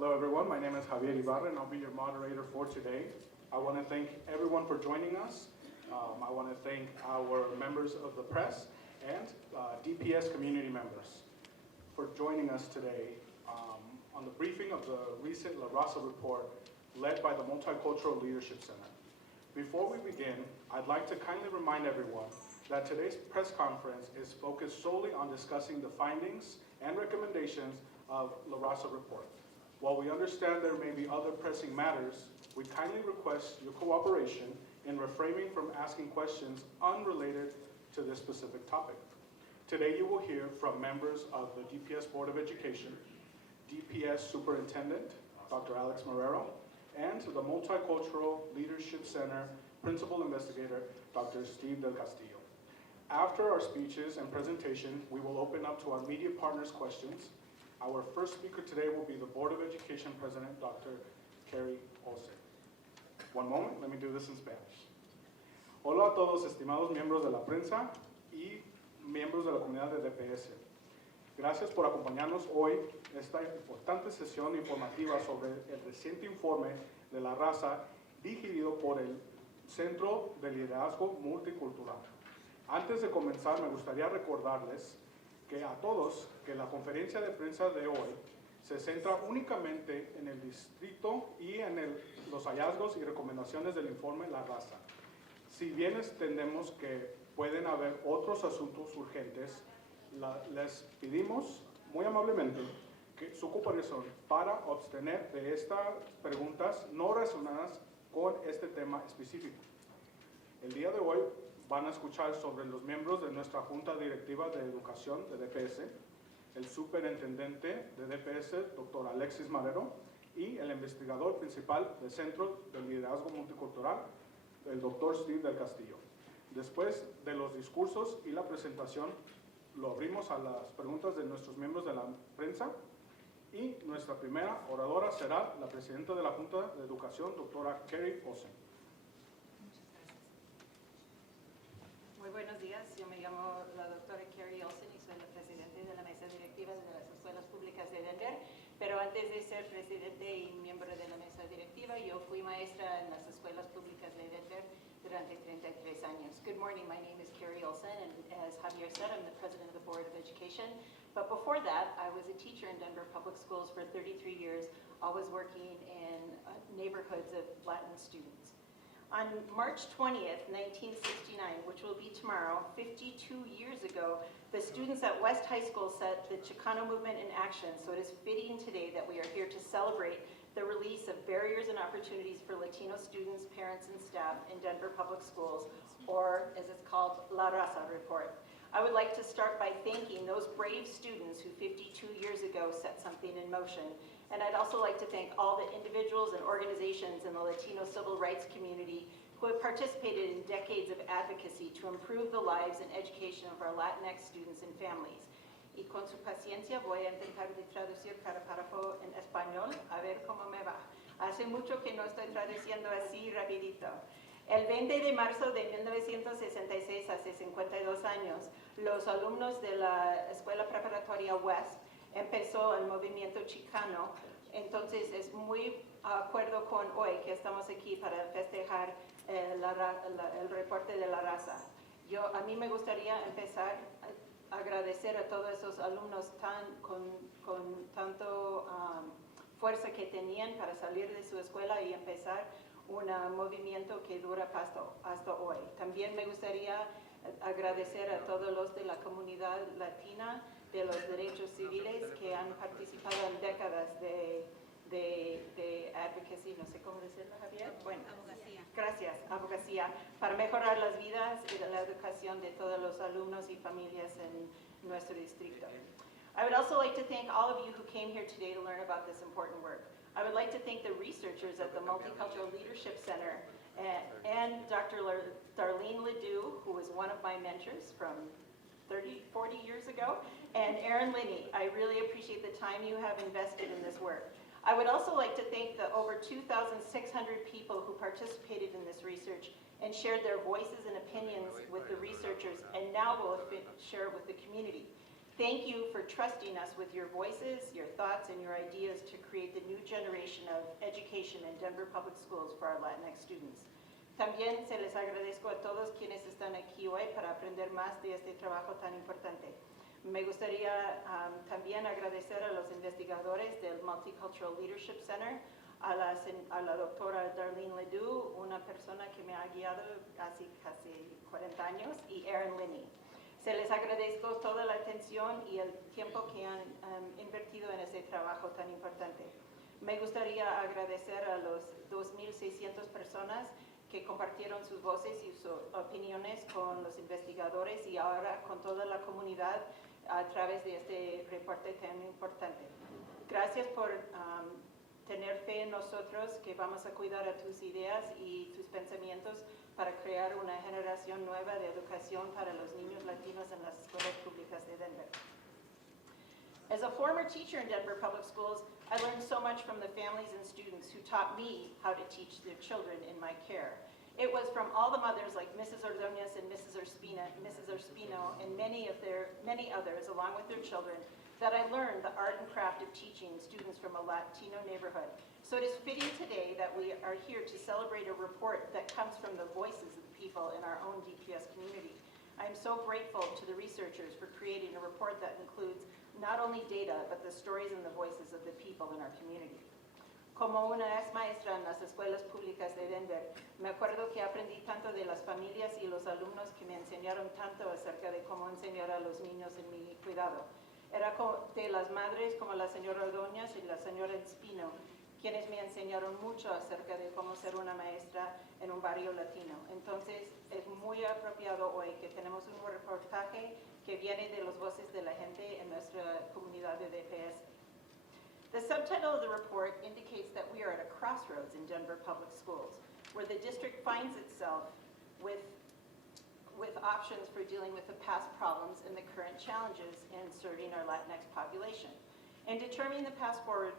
Hello everyone, my name is Javier Ibarra and I'll be your moderator for today. I want to thank everyone for joining us. I want to thank our members of the press and DPS community members for joining us today on the briefing of the recent Raza Report led by the Multicultural Leadership Center. Before we begin, I'd like to kindly remind everyone that today's press conference is focused solely on discussing the findings and recommendations of the Raza Report. While we understand there may be other pressing matters, we kindly request your cooperation in refraining from asking questions unrelated to this specific topic. Today you will hear from members of the DPS Board of Education, DPS Superintendent, Dr. Alex Marrero, and the Multicultural Leadership Center Principal Investigator, Dr. Steve Del Castillo. After our speeches and presentation, we will open up to our media partners' questions. Our first speaker today will be the Board of Education President, Dr. Carrie Olsen. One moment, let me do this in Spanish. Hola a todos, estimados miembros de la prensa y miembros de la comunidad de DPS. Gracias por acompañarnos hoy en esta importante sesión informativa sobre el reciente informe de la raza dirigido por el Centro de Liderazgo Multicultural. Antes de comenzar, me gustaría recordarles que a todos que la conferencia de prensa de hoy se centra únicamente en el distrito y en los hallazgos y recomendaciones del informe La Raza. Si bien entendemos que pueden haber otros asuntos urgentes, les pedimos muy amablemente que su cooperación para obtener de estas preguntas no relacionadas con este tema específico. El día de hoy van a escuchar sobre los miembros de nuestra Junta Directiva de Educación de DPS, el superintendente de DPS, Dr. Alexis Marrero, y el investigador principal del Centro de Liderazgo Multicultural, el Dr. Steve Del Castillo. Después de los discursos y la presentación, lo abrimos a las preguntas de nuestros miembros de la prensa y nuestra primera oradora será la presidenta de la Junta de Educación, doctora Carrie Olsen. Muy buenos días, yo me llamo la doctora Carrie Olsen y soy la presidenta de la mesa directiva de las escuelas públicas de Denver, pero antes de ser presidente y miembro de la mesa directiva, yo fui maestra en las escuelas públicas de Denver durante 33 años. Good morning, my name is Carrie Olsen, and as Javier said, I'm the president of the Board of Education. But before that, I was a teacher in Denver Public Schools for 33 years, always working in neighborhoods of Latin students. On March 20th, 1969, which will be tomorrow, 52 years ago, the students at West High School set the Chicano movement in action, so it is fitting today that we are here to celebrate the release of barriers and opportunities for Latino students, parents, and staff in Denver Public Schools, or as it's called, La Raza Report. I would like to start by thanking those brave students who 52 years ago set something in motion. And I'd also like to thank all the individuals and organizations in the Latino civil rights community who have participated in decades of advocacy to improve the lives and education of our Latinx students and families. Y con su paciencia voy a intentar de traducir cada párrafo en español, a ver cómo me va. Hace mucho que no estoy traduciendo así rapidito. El 20 de marzo de 1966, hace 52 años, los alumnos de la Escuela Preparatoria West empezó el movimiento chicano. Entonces es muy acuerdo con hoy que estamos aquí para festejar el reporte de la raza. A mí me gustaría empezar a agradecer a todos esos alumnos con tanto fuerza que tenían para salir de su escuela y empezar un movimiento que dura hasta hoy. También me gustaría agradecer a todos los de la comunidad latina de los derechos civiles que han participado en décadas de advocacy, no sé cómo decirlo, Javier. Bueno, abogacía. Gracias, abogacía, para mejorar las vidas y la educación de todos los alumnos y familias en nuestro distrito. I would also like to thank all of you who came here today to learn about this important work. I would like to thank the researchers at the Multicultural Leadership Center and Dr. Darlene Ledoux, who was one of my mentors from 40 years ago, and Erin Linney. I really appreciate the time you have invested in this work. I would also like to thank the over 2,600 people who participated in this research and shared their voices and opinions with the researchers, and now will share it with the community. Thank you for trusting us with your voices, your thoughts, and your ideas to create the new generation of education in Denver Public Schools for our Latinx students. También se les agradezco a todos quienes están aquí hoy para aprender más de este trabajo tan importante. Me gustaría también agradecer a los investigadores del Multicultural Leadership Center, a la doctora Darlene Ledoux, una persona que me ha guiado casi 40 años, y Erin Linney. Se les agradezco toda la atención y el tiempo que han invertido en este trabajo tan importante. Me gustaría agradecer a los 2,600 personas que compartieron sus voces y sus opiniones con los investigadores y ahora con toda la comunidad a través de este reporte tan importante. Gracias por tener fe en nosotros, que vamos a cuidar a tus ideas y tus pensamientos para crear una generación nueva de educación para los niños latinos en las escuelas públicas de Denver. As a former teacher in Denver Public Schools, I learned so much from the families and students who taught me how to teach their children in my care. It was from all the mothers like Mrs. Ordonez and Mrs. Ospino, and many others, along with their children, that I learned the art and craft of teaching students from a Latino neighborhood. So it is fitting today that we are here to celebrate a report that comes from the voices of the people in our own DPS community. I am so grateful to the researchers for creating a report that includes not only data, but the stories and the voices of the people in our community. Como una ex maestra en las escuelas públicas de Denver, me acuerdo que aprendí tanto de las familias y los alumnos que me enseñaron tanto acerca de cómo enseñar a los niños en mi cuidado. Era de las madres como la señora Ordóñez y la señora Espino, quienes me enseñaron mucho acerca de cómo ser una maestra en un barrio latino. Entonces, es muy apropiado hoy que tenemos un reportaje que viene de las voces de la gente en nuestra comunidad de DPS. The subtitle of the report indicates that we are at a crossroads in Denver Public Schools, where the district finds itself with options for dealing with the past problems and the current challenges in serving our Latinx population. In determining the path forward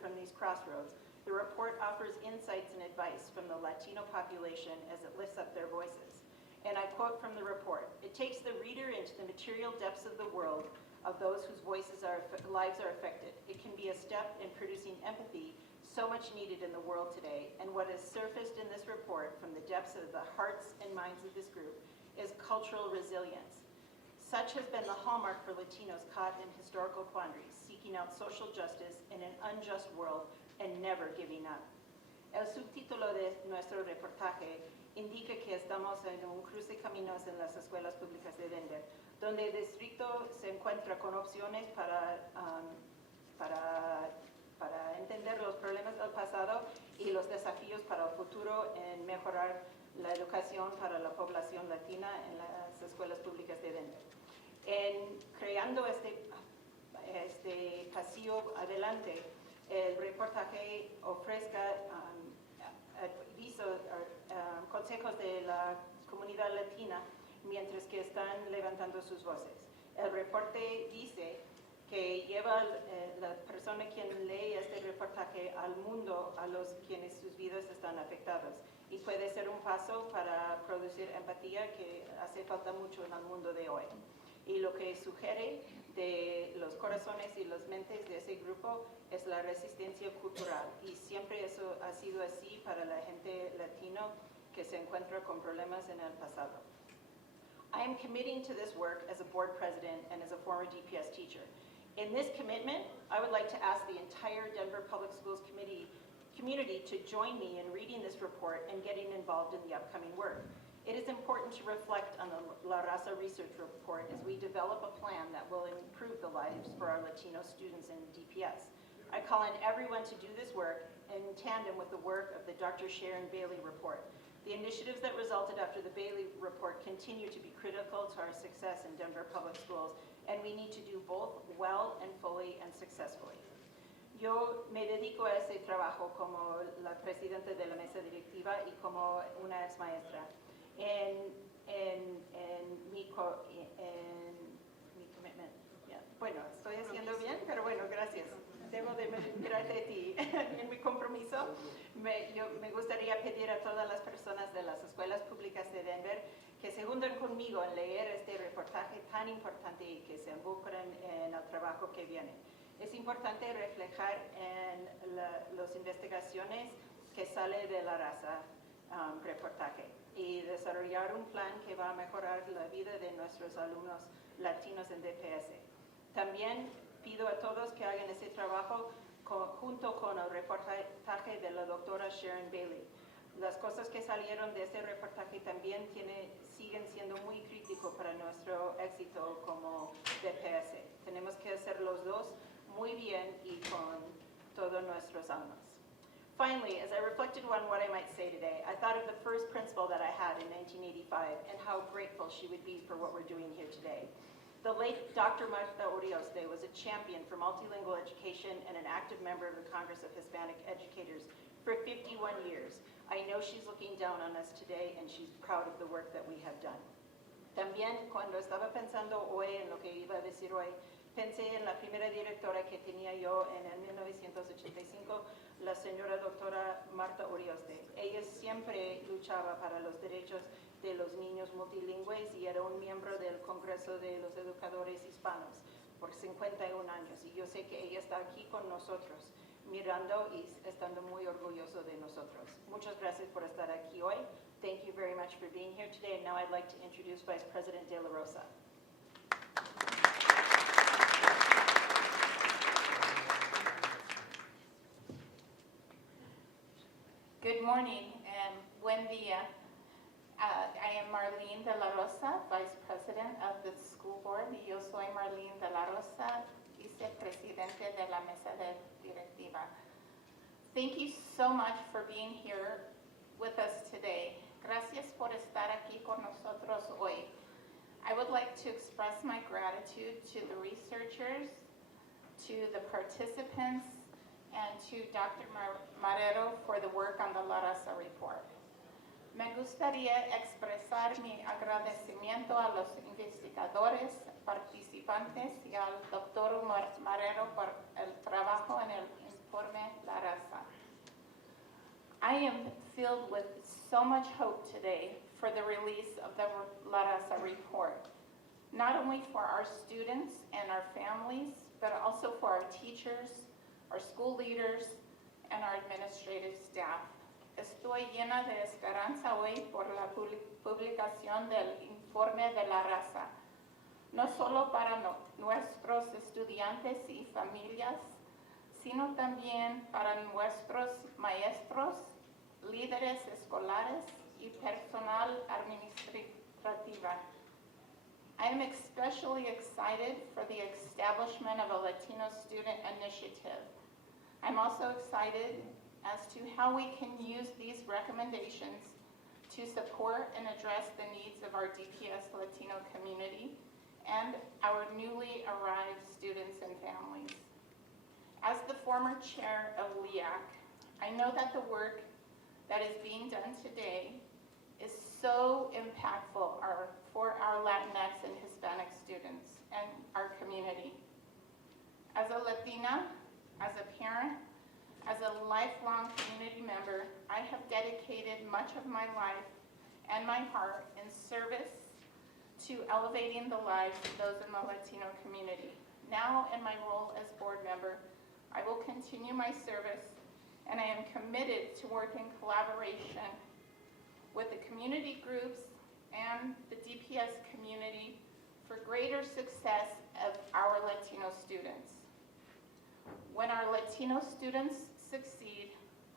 from these crossroads, the report offers insights and advice from the Latino population as it lifts up their voices. And I quote from the report, "It takes the reader into the material depths of the world of those whose lives are affected. It can be a step in producing empathy so much needed in the world today, and what has surfaced in this report from the depths of the hearts and minds of this group is cultural resilience. Such has been the hallmark for Latinos caught in historical quandaries, seeking out social justice in an unjust world and never giving up." El subtítulo de nuestro reportaje indica que estamos en un cruce caminos en las escuelas públicas de Denver, donde el distrito se encuentra con opciones para entender los problemas del pasado y los desafíos para el futuro en mejorar la educación para la población latina en las escuelas públicas de Denver. En creando este pasillo adelante, el reportaje ofrezca consejos de la comunidad latina mientras que están levantando sus voces. El reporte dice que lleva la persona quien lee este reportaje al mundo, a los quienes sus vidas están afectadas, y puede ser un paso para producir empatía que hace falta mucho en el mundo de hoy. Y lo que sugiere de los corazones y las mentes de ese grupo es la resistencia cultural, y siempre eso ha sido así para la gente latino que se encuentra con problemas en el pasado. I am committing to this work as a board president and as a former DPS teacher. In this commitment, I would like to ask the entire Denver Public Schools community to join me in reading this report and getting involved in the upcoming work. It is important to reflect on the La Raza Research Report as we develop a plan that will improve the lives for our Latino students in DPS. I call on everyone to do this work in tandem with the work of the Dr. Sharon Bailey Report. The initiatives that resulted after the Bailey Report continue to be critical to our success in Denver Public Schools, and we need to do both well and fully and successfully. Yo me dedico a ese trabajo como la presidenta de la mesa directiva y como una ex maestra. En mi commitment. Yeah. Bueno, estoy haciendo bien, pero bueno, gracias. Debo de mirarte a ti. En mi compromiso, me gustaría pedir a todas las personas de las escuelas públicas de Denver que se juntan conmigo en leer este reportaje tan importante y que se involucren en el trabajo que viene. Es importante reflejar en las investigaciones que sale de la Raza Reportaje y desarrollar un plan que va a mejorar la vida de nuestros alumnos latinos en DPS. También pido a todos que hagan ese trabajo junto con el reportaje de la doctora Sharon Bailey. Las cosas que salieron de ese reportaje también siguen siendo muy críticos para nuestro éxito como DPS. Tenemos que hacer los dos muy bien y con todos nuestros almas. Finally, as I reflected on what I might say today, I thought of the first principal that I had in 1985 and how grateful she would be for what we're doing here today. The late Dr. Marta Urioste was a champion for multilingual education and an active member of the Congress of Hispanic Educators for 51 years. I know she's looking down on us today and she's proud of the work that we have done. También cuando estaba pensando hoy en lo que iba a decir hoy, pensé en la primera directora que tenía yo en el 1985, la señora doctora Marta Urioste. Ella siempre luchaba para los derechos de los niños multilingües y era un miembro del Congreso de los Educadores Hispanos por 51 años. Y yo sé que ella está aquí con nosotros, mirando y estando muy orgulloso de nosotros. Muchas gracias por estar aquí hoy. Thank you very much for being here today. And now I'd like to introduce Vice President De La Rosa. Good morning and buen día. I am Marlene De La Rosa, Vice President of the School Board. Y yo soy Marlene De La Rosa, Vicepresidente de la Mesa Directiva. Thank you so much for being here with us today. Gracias por estar aquí con nosotros hoy. I would like to express my gratitude to the researchers, to the participants, and to Dr. Marrero for the work on the Raza Report. Me gustaría expresar mi agradecimiento a los investigadores, participantes y al Dr. Marrero por el trabajo en el informe La Raza. I am filled with so much hope today for the release of the La Raza Report, not only for our students and our families, but also for our teachers, our school leaders, and our administrative staff. Estoy llena de esperanza hoy por la publicación del informe de la Raza, no solo para nuestros estudiantes y familias, sino también para nuestros maestros, líderes escolares y personal administrativa. I am especially excited for the establishment of a Latino Student Initiative. I'm also excited as to how we can use these recommendations to support and address the needs of our DPS Latino community and our newly arrived students and families. As the former chair of LEAC, I know that the work that is being done today is so impactful for our Latinx and Hispanic students and our community. As a Latina, as a parent, as a lifelong community member, I have dedicated much of my life and my heart in service to elevating the lives of those in the Latino community. Now, in my role as board member, I will continue my service, and I am committed to work in collaboration with the community groups and the DPS community for greater success of our Latino students. When our Latino students succeed,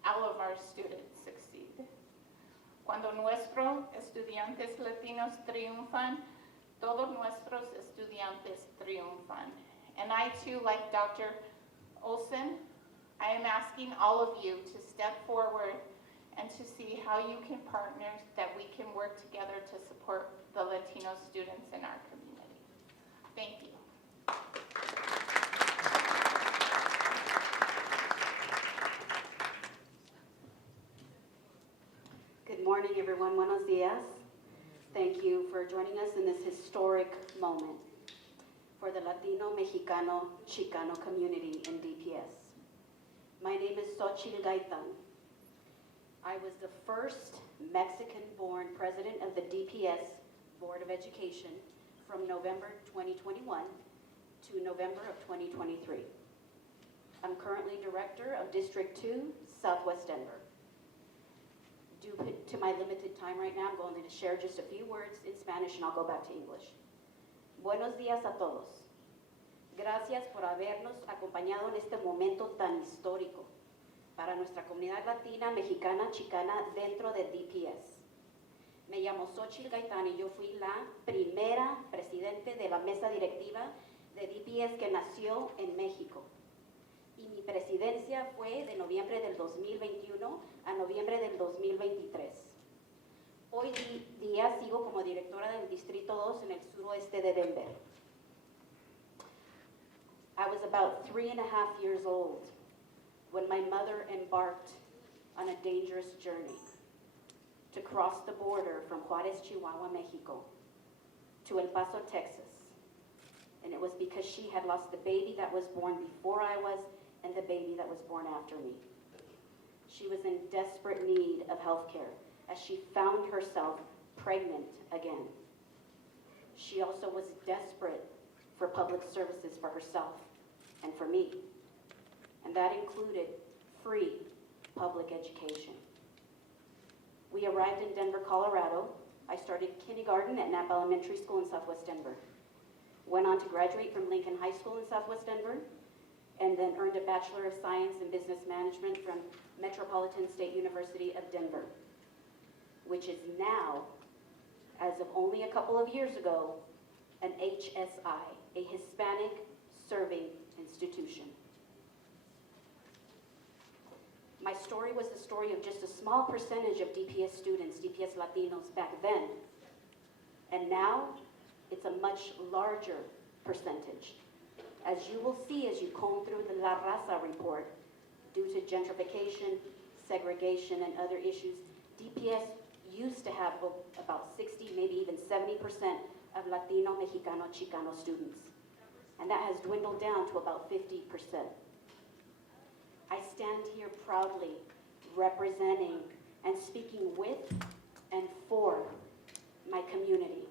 all of our students succeed. Cuando nuestros estudiantes latinos triunfan, todos nuestros estudiantes triunfan. And I too, like Dr. Olson, I am asking all of you to step forward and to see how you can partner, that we can work together to support the Latino students in our community. Thank you. Good morning, everyone. Buenos dias. Thank you for joining us in this historic moment for the Latino, Mexicano, Chicano community in DPS. My name is Xochitl Gaitan. I was the first Mexican-born president of the DPS Board of Education from November 2021 to November of 2023. I'm currently Director of District 2, Southwest Denver. Due to my limited time right now, I'm going to share just a few words in Spanish and I'll go back to English. Buenos días a todos. Gracias por habernos acompañado en este momento tan histórico para nuestra comunidad latina, mexicana, chicana dentro de DPS. Me llamo Xochitl Gaitán y yo fui la primera presidente de la mesa directiva de DPS que nació en México. Y mi presidencia fue de noviembre del 2021 a noviembre del 2023. Hoy día sigo como directora del Distrito 2 en el suroeste de Denver. I was about 3.5 years old when my mother embarked on a dangerous journey to cross the border from Juarez, Chihuahua, Mexico, to El Paso, Texas. And it was because she had lost the baby that was born before I was and the baby that was born after me. She was in desperate need of health care as she found herself pregnant again. She also was desperate for public services for herself and for me. And that included free public education. We arrived in Denver, Colorado. I started kindergarten at Knapp Elementary School in Southwest Denver. Went on to graduate from Lincoln High School in Southwest Denver, and then earned a Bachelor of Science in Business Management from Metropolitan State University of Denver, which is now, as of only a couple of years ago, an HSI, a Hispanic Serving Institution. My story was the story of just a small percentage of DPS students, DPS Latinos back then, and now it's a much larger percentage. As you will see as you comb through the Raza Report, due to gentrification, segregation, and other issues, DPS used to have about 60, maybe even 70% of Latino, Mexicano, Chicano students. And that has dwindled down to about 50%. I stand here proudly representing and speaking with and for my community.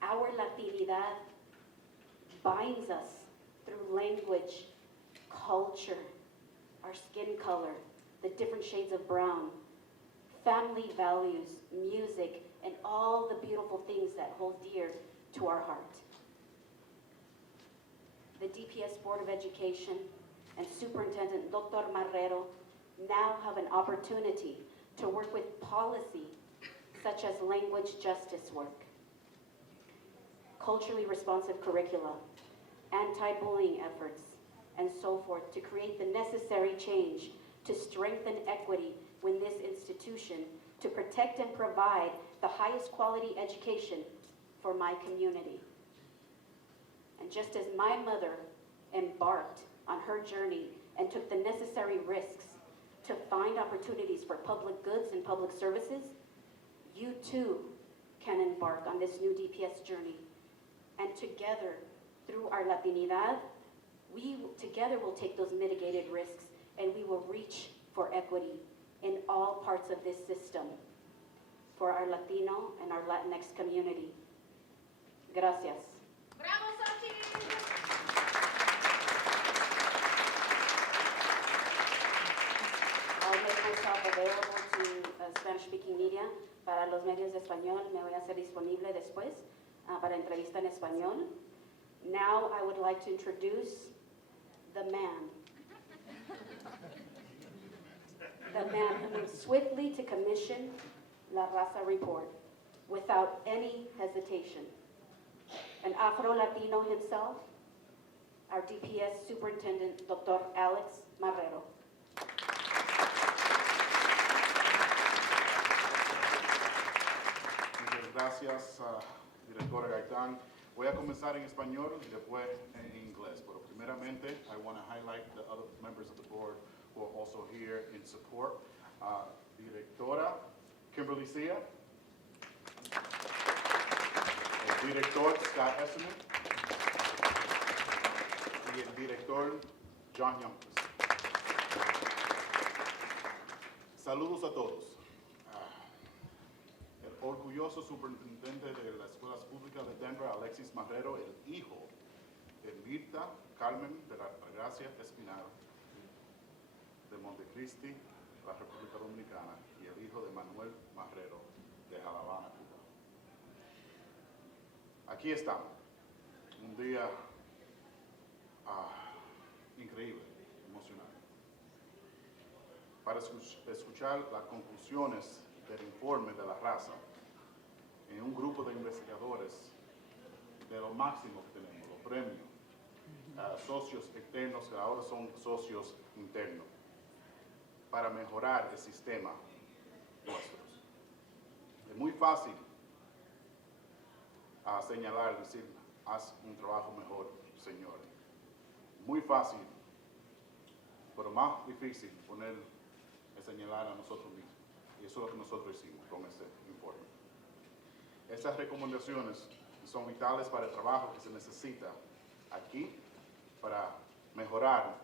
Our Latinidad binds us through language, culture, our skin color, the different shades of brown, family values, music, and all the beautiful things that hold dear to our heart. The DPS Board of Education and Superintendent Dr. Marrero now have an opportunity to work with policy such as language justice work, culturally responsive curricula, anti-bullying efforts, and so forth to create the necessary change to strengthen equity within this institution to protect and provide the highest quality education for my community. And just as my mother embarked on her journey and took the necessary risks to find opportunities for public goods and public services, you too can embark on this new DPS journey. And together, through our Latinidad, we together will take those mitigated risks and we will reach for equity in all parts of this system for our Latino and our Latinx community. Gracias. Bravo, Xochitl! I'll make myself available to Spanish-speaking media. Para los medios de español me voy a hacer disponible después para entrevista en español. Now I would like to introduce the man. The man who moved swiftly to commission La Raza Report without any hesitation. An Afro-Latino himself, our DPS Superintendent, Dr. Alex Marrero. Muchas gracias, directora Gaitán. Voy a comenzar en español y después en inglés. Pero primeramente, I want to highlight the other members of the board who are also here in support. Directora Kimberly Sia. El director Scott Esserman. Y el director John Youngquist. Saludos a todos. El orgulloso superintendente de las escuelas públicas de Denver, Alexis Marrero, el hijo de Mirta Carmen de la Gracia Espinal, de Montecristi, la República Dominicana, y el hijo de Manuel Marrero, de La Habana, Cuba. Aquí estamos, un día increíble, emocionante, para escuchar las conclusiones del informe de la Raza en un grupo de investigadores de lo máximo que tenemos, los premios, socios externos que ahora son socios internos, para mejorar el sistema nuestro. Es muy fácil señalar, decir, haz un trabajo mejor, señor. Muy fácil, pero más difícil señalar a nosotros mismos. Y eso es lo que nosotros hicimos con este informe. Estas recomendaciones son vitales para el trabajo que se necesita aquí para mejorar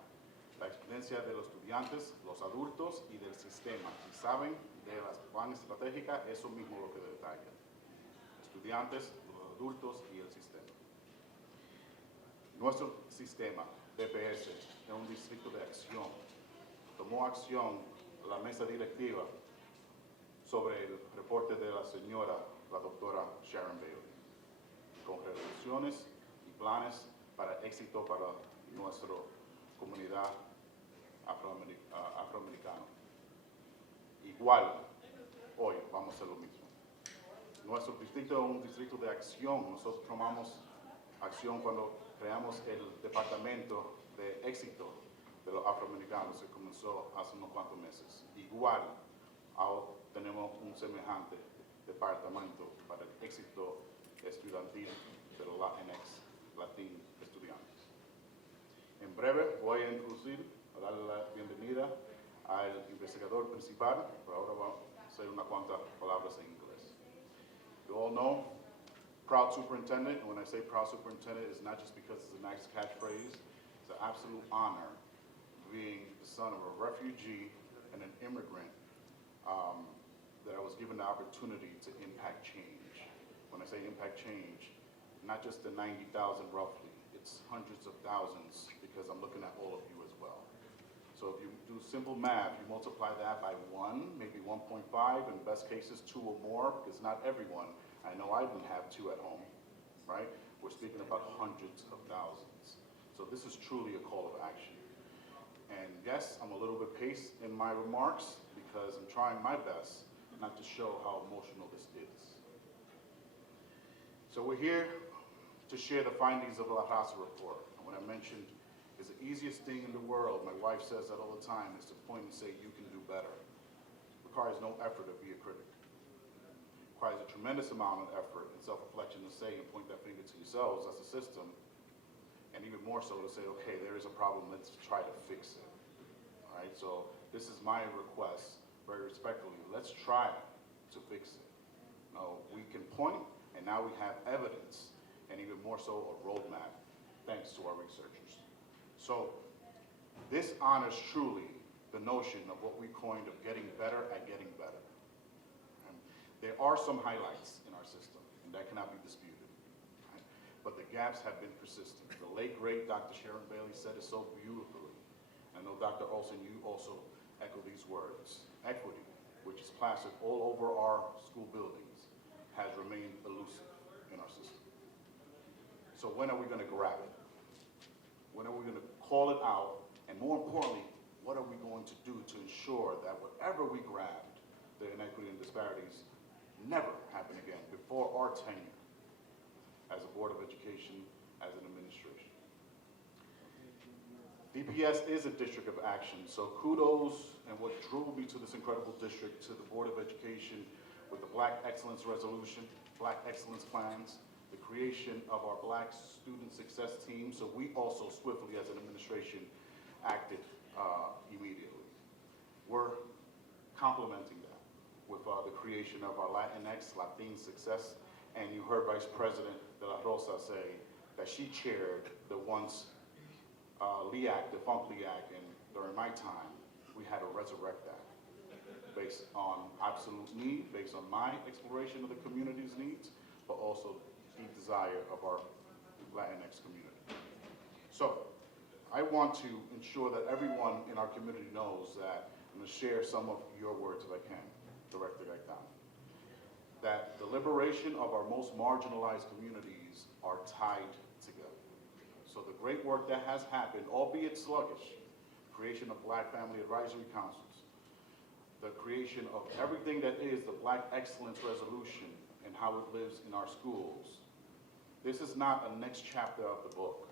la experiencia de los estudiantes, los adultos y del sistema. Y saben, de las planes estratégicas, eso mismo lo que detalla. Estudiantes, los adultos y el sistema. Nuestro sistema, DPS, es un distrito de acción. Tomó acción la mesa directiva sobre el reporte de la señora, la doctora Sharon Bailey, con resoluciones y planes para éxito para nuestra comunidad afroamericana. Igual, hoy vamos a hacer lo mismo. Nuestro distrito es un distrito de acción. Nosotros tomamos acción cuando creamos el departamento de éxito de los afroamericanos, que comenzó hace unos cuantos meses. Igual, ahora tenemos un semejante departamento para el éxito estudiantil de los Latinx, Latin estudiantes. En breve voy a introducir, a darle la bienvenida al investigador principal, pero ahora vamos a hacer unas cuantas palabras en inglés. You all know, proud superintendent, and when I say proud superintendent, it's not just because it's a nice catchphrase, it's an absolute honor being the son of a refugee and an immigrant that I was given the opportunity to impact change. When I say impact change, not just the 90,000 roughly, it's hundreds of thousands because I'm looking at all of you as well. So if you do simple math, you multiply that by 1, maybe 1.5, in best cases 2 or more, because not everyone, I know I didn't have 2 at home, right? We're speaking about hundreds of thousands. So this is truly a call of action. And yes, I'm a little bit paced in my remarks because I'm trying my best not to show how emotional this is. So we're here to share the findings of the Raza Report. And what I mentioned is the easiest thing in the world, my wife says that all the time, is to point and say, you can do better. It requires no effort to be a critic. It requires a tremendous amount of effort and self-reflection to say and point that finger to yourselves as a system, and even more so to say, okay, there is a problem, let's try to fix it. All right, so this is my request, very respectfully, let's try to fix it. Now, we can point, and now we have evidence, and even more so a roadmap, thanks to our researchers. So this honors truly the notion of what we coined of getting better at getting better. And there are some highlights in our system, and that cannot be disputed. Right? But the gaps have been persistent. The late, great Dr. Sharon Bailey said it so beautifully. I know, Dr. Olson, you also echo these words. Equity, which is plastered all over our school buildings, has remained elusive in our system. So when are we going to grab it? When are we going to call it out? And more importantly, what are we going to do to ensure that whatever we grabbed, the inequity and disparities, never happen again before our tenure as a Board of Education, as an administration? DPS is a district of action, so kudos and what drew me to this incredible district, to the Board of Education with the Black Excellence Resolution, Black Excellence Plans, the creation of our Black Student Success Team, so we also swiftly as an administration acted immediately. We're complementing that with the creation of our Latinx, Latin Success, and you heard Vice President De La Rosa say that she chaired the once LEAC, defunct LEAC, and during my time, we had to resurrect that. based on absolute need, based on my exploration of the community's needs, but also the desire of our Latinx community. So I want to ensure that everyone in our community knows that I'm going to share some of your words if I can, Director Gaetan, that the liberation of our most marginalized communities are tied together. So the great work that has happened, albeit sluggish, creation of Black Family Advisory Councils, the creation of everything that is the Black Excellence Resolution and how it lives in our schools. This is not a next chapter of the book,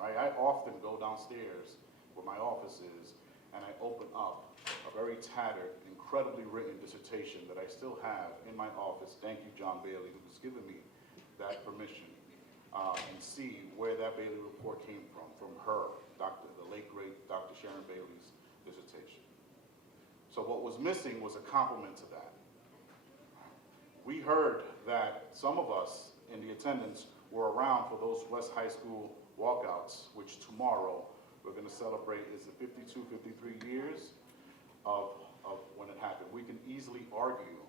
right? I often go downstairs where my office is and I open up a very tattered, incredibly written dissertation that I still have in my office. Thank you, John Bailey, who has given me that permission, and see where that Bailey report came from her, the late great Dr. Sharon Bailey's dissertation. So what was missing was a complement to that. We heard that some of us in the attendance were around for those West High School walkouts, which tomorrow we're going to celebrate is the 52, 53 years of when it happened. We can easily argue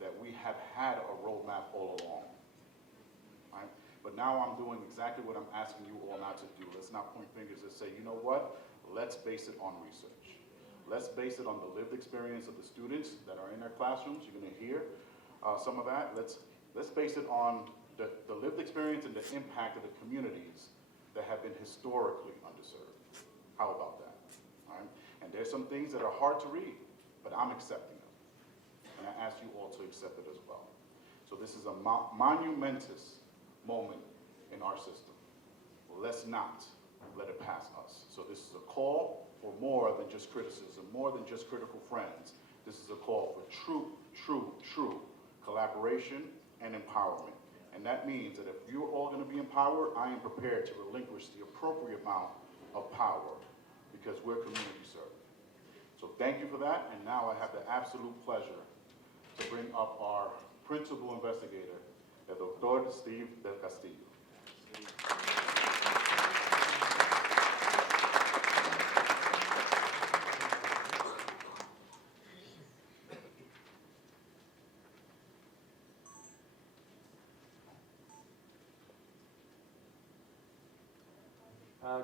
that we have had a roadmap all along, right? But now I'm doing exactly what I'm asking you all not to do. Let's not point fingers and say, you know what? Let's base it on research. Let's base it on the lived experience of the students that are in their classrooms. You're going to hear some of that. Let's base it on the lived experience and the impact of the communities that have been historically underserved. How about that? All right? And there's some things that are hard to read, but I'm accepting them. And I ask you all to accept it as well. So this is a monumentous moment in our system. Let's not let it pass us. So this is a call for more than just criticism, more than just critical friends. This is a call for true collaboration and empowerment. And that means that if you're all going to be empowered, I am prepared to relinquish the appropriate amount of power because we're community serving. So thank you for that. And now I have the absolute pleasure to bring up our principal investigator, the Dr. Steve Del Castillo.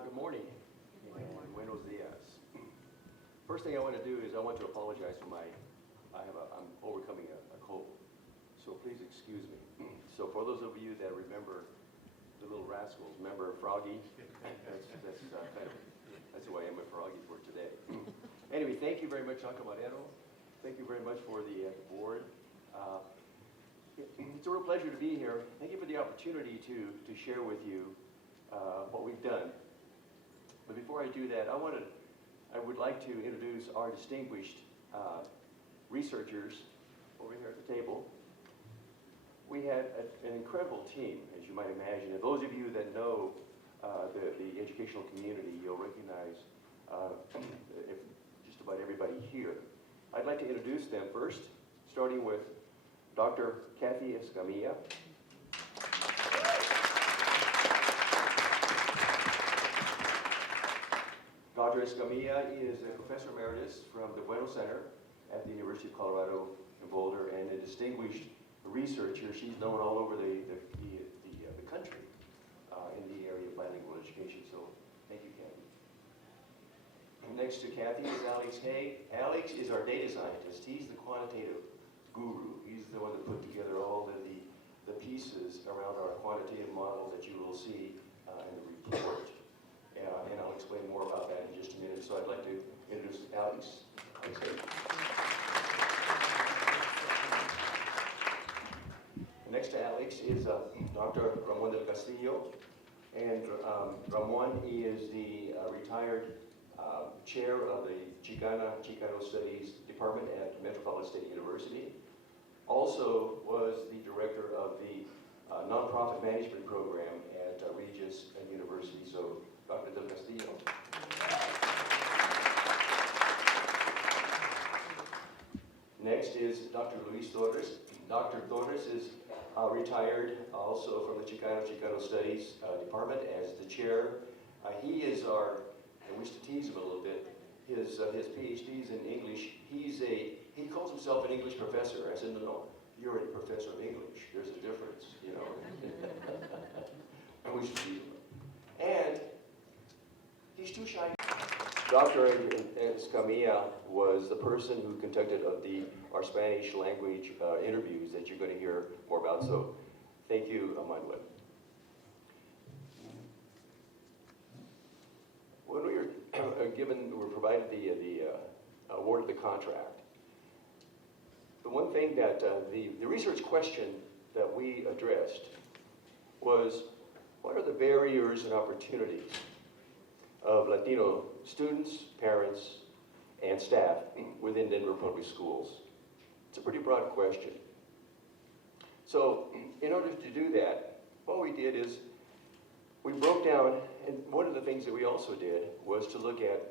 Good morning. Buenos dias. First thing I want to do is I want to apologize for I'm overcoming a cold. So please excuse me. So for those of you that remember the Little Rascals, remember Froggy? That's who I am with Froggy for today. Anyway, thank you very much, Dr. Marrero. Thank you very much for the board. It's a real pleasure to be here. Thank you for the opportunity to share with you what we've done. But before I do that, I would like to introduce our distinguished researchers over here at the table. We had an incredible team, as you might imagine. And those of you that know the educational community, you'll recognize just about everybody here. I'd like to introduce them first, starting with Dr. Kathy Escamilla. Dr. Escamilla is a professor emeritus from the Bueno Center at the University of Colorado in Boulder and a distinguished researcher. She's known all over the country in the area of bilingual education. So thank you, Kathy. Next to Kathy is Alex Hay. Alex is our data scientist. He's the quantitative guru. He's the one that put together all of the pieces around our quantitative model that you will see in the report. And I'll explain more about that in just a minute. So I'd like to introduce Alex. Next to Alex is Dr. Ramon del Castillo. And Ramon is the retired chair of the Chicano Studies Department at Metropolitan State University. Also was the director of the nonprofit management program at Regis University. So Dr. Del Castillo. Next is Dr. Luis Torres. Dr. Torres is retired also from the Chicano Studies Department as the chair. He is I wish to tease him a little bit, his PhD's in English. He's a himself an English professor. I said, no, you're already a professor of English. There's a difference, you know. And we should be. And he's too shy. Dr. Escamilla was the person who conducted our Spanish language interviews that you're going to hear more about. So thank you, Manuel. When we were provided the award of the contract, the one thing that the research question that we addressed was, what are the barriers and opportunities of Latino students, parents, and staff within Denver Public Schools? It's a pretty broad question. So in order to do that, what we did is we broke down, and one of the things that we also did was to look at,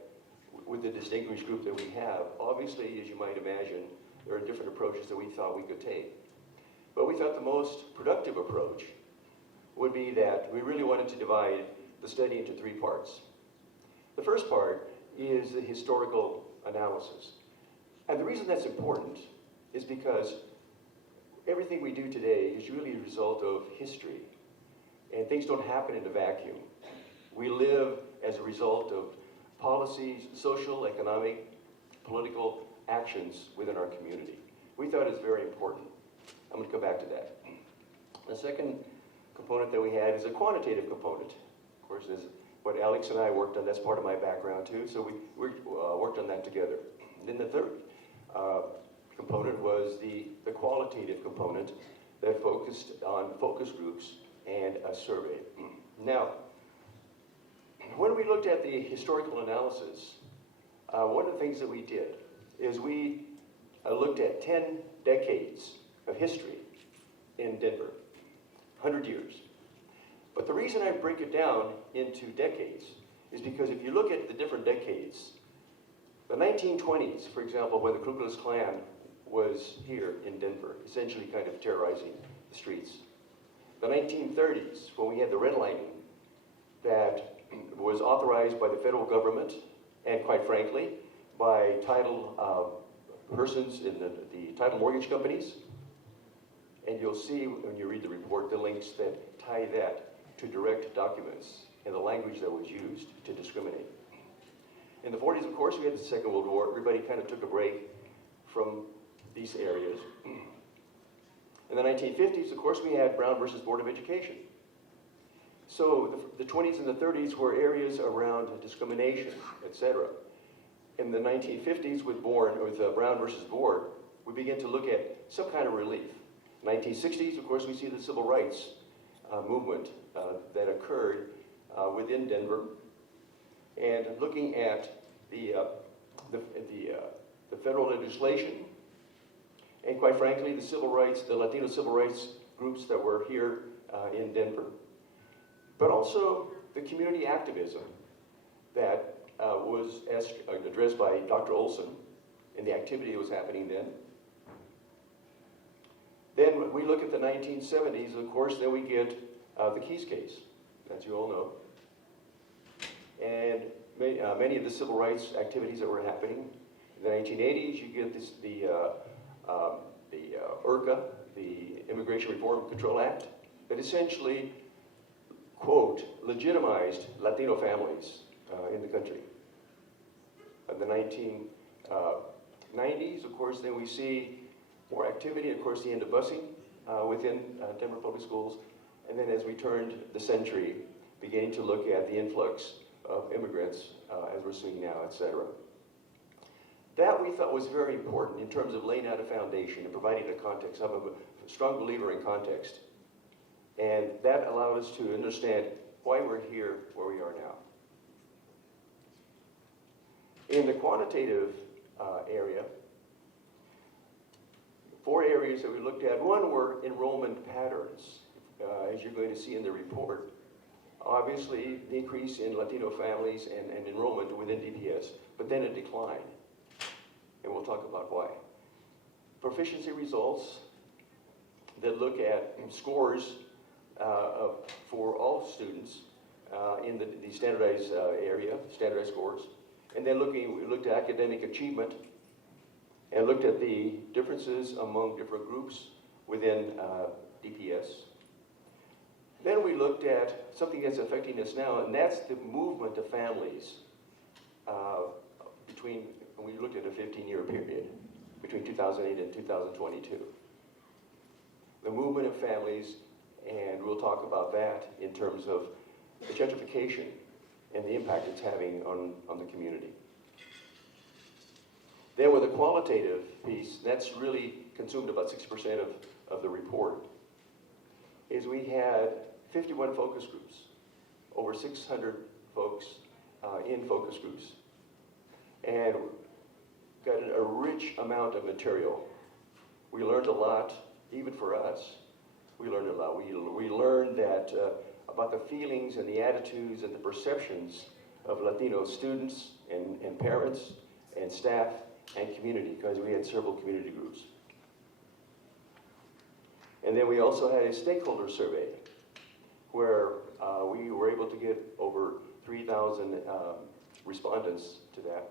with the distinguished group that we have, obviously, as you might imagine, there are different approaches that we thought we could take. But we thought the most productive approach would be that we really wanted to divide the study into three parts. The first part is the historical analysis. And the reason that's important is because everything we do today is really a result of history. And things don't happen in a vacuum. We live as a result of policies, social, economic, political actions within our community. We thought it was very important. I'm going to come back to that. The second component that we had is a quantitative component. Of course, is what Alex and I worked on. That's part of my background too, so we worked on that together. And then the third component was the qualitative component that focused on focus groups and a survey. Now, when we looked at the historical analysis, one of the things that we did is we looked at 10 decades of history in Denver, 100 years. But the reason I break it down into decades is because if you look at the different decades, the 1920s, for example, when the Ku Klux Klan was here in Denver, essentially kind of terrorizing the streets. The 1930s, when we had the redlining that was authorized by the federal government and, quite frankly, by title persons in the title mortgage companies. And you'll see when you read the report the links that tie that to direct documents and the language that was used to discriminate. In the 40s, of course, we had the Second World War. Everybody kind of took a break from these areas. In the 1950s, of course, we had Brown versus Board of Education. So the 20s and the 30s were areas around discrimination, etc. In the 1950s, with Brown versus Board, we began to look at some kind of relief. 1960s, of course, we see the civil rights movement that occurred within Denver, and looking at the federal legislation, and quite frankly, the Latino civil rights groups that were here in Denver, but also the community activism that was addressed by Dr. Olson and the activity that was happening then. Then we look at the 1970s, of course, then we get the Keys case, as you all know. And many of the civil rights activities that were happening. In the 1980s, you get the IRCA, the Immigration Reform and Control Act, that essentially, quote, legitimized Latino families in the country. In the 1990s, of course, then we see more activity, of course, the end of busing within Denver Public Schools. And then as we turned the century, beginning to look at the influx of immigrants as we're seeing now, et cetera. That we thought was very important in terms of laying out a foundation and providing a context. I'm a strong believer in context. And that allowed us to understand why we're here where we are now. In the quantitative area, 4 areas that we looked at. One were enrollment patterns, as you're going to see in the report. Obviously, the increase in Latino families and enrollment within DPS, but then a decline. And we'll talk about why. Proficiency results that look at scores for all students in the standardized area, standardized scores. And then we looked at academic achievement and looked at the differences among different groups within DPS. Then we looked at something that's affecting us now, and that's the movement of families we looked at a 15-year period between 2008 and 2022. The movement of families, and we'll talk about that in terms of the gentrification and the impact it's having on the community. Then with the qualitative piece, that's really consumed about 60% of the report, is we had 51 focus groups, over 600 folks in focus groups, and got a rich amount of material. We learned a lot, even for us. We learned a lot. We learned that about the feelings and the attitudes and the perceptions of Latino students and parents and staff and community, because we had several community groups. And then we also had a stakeholder survey where we were able to get over 3,000 respondents to that,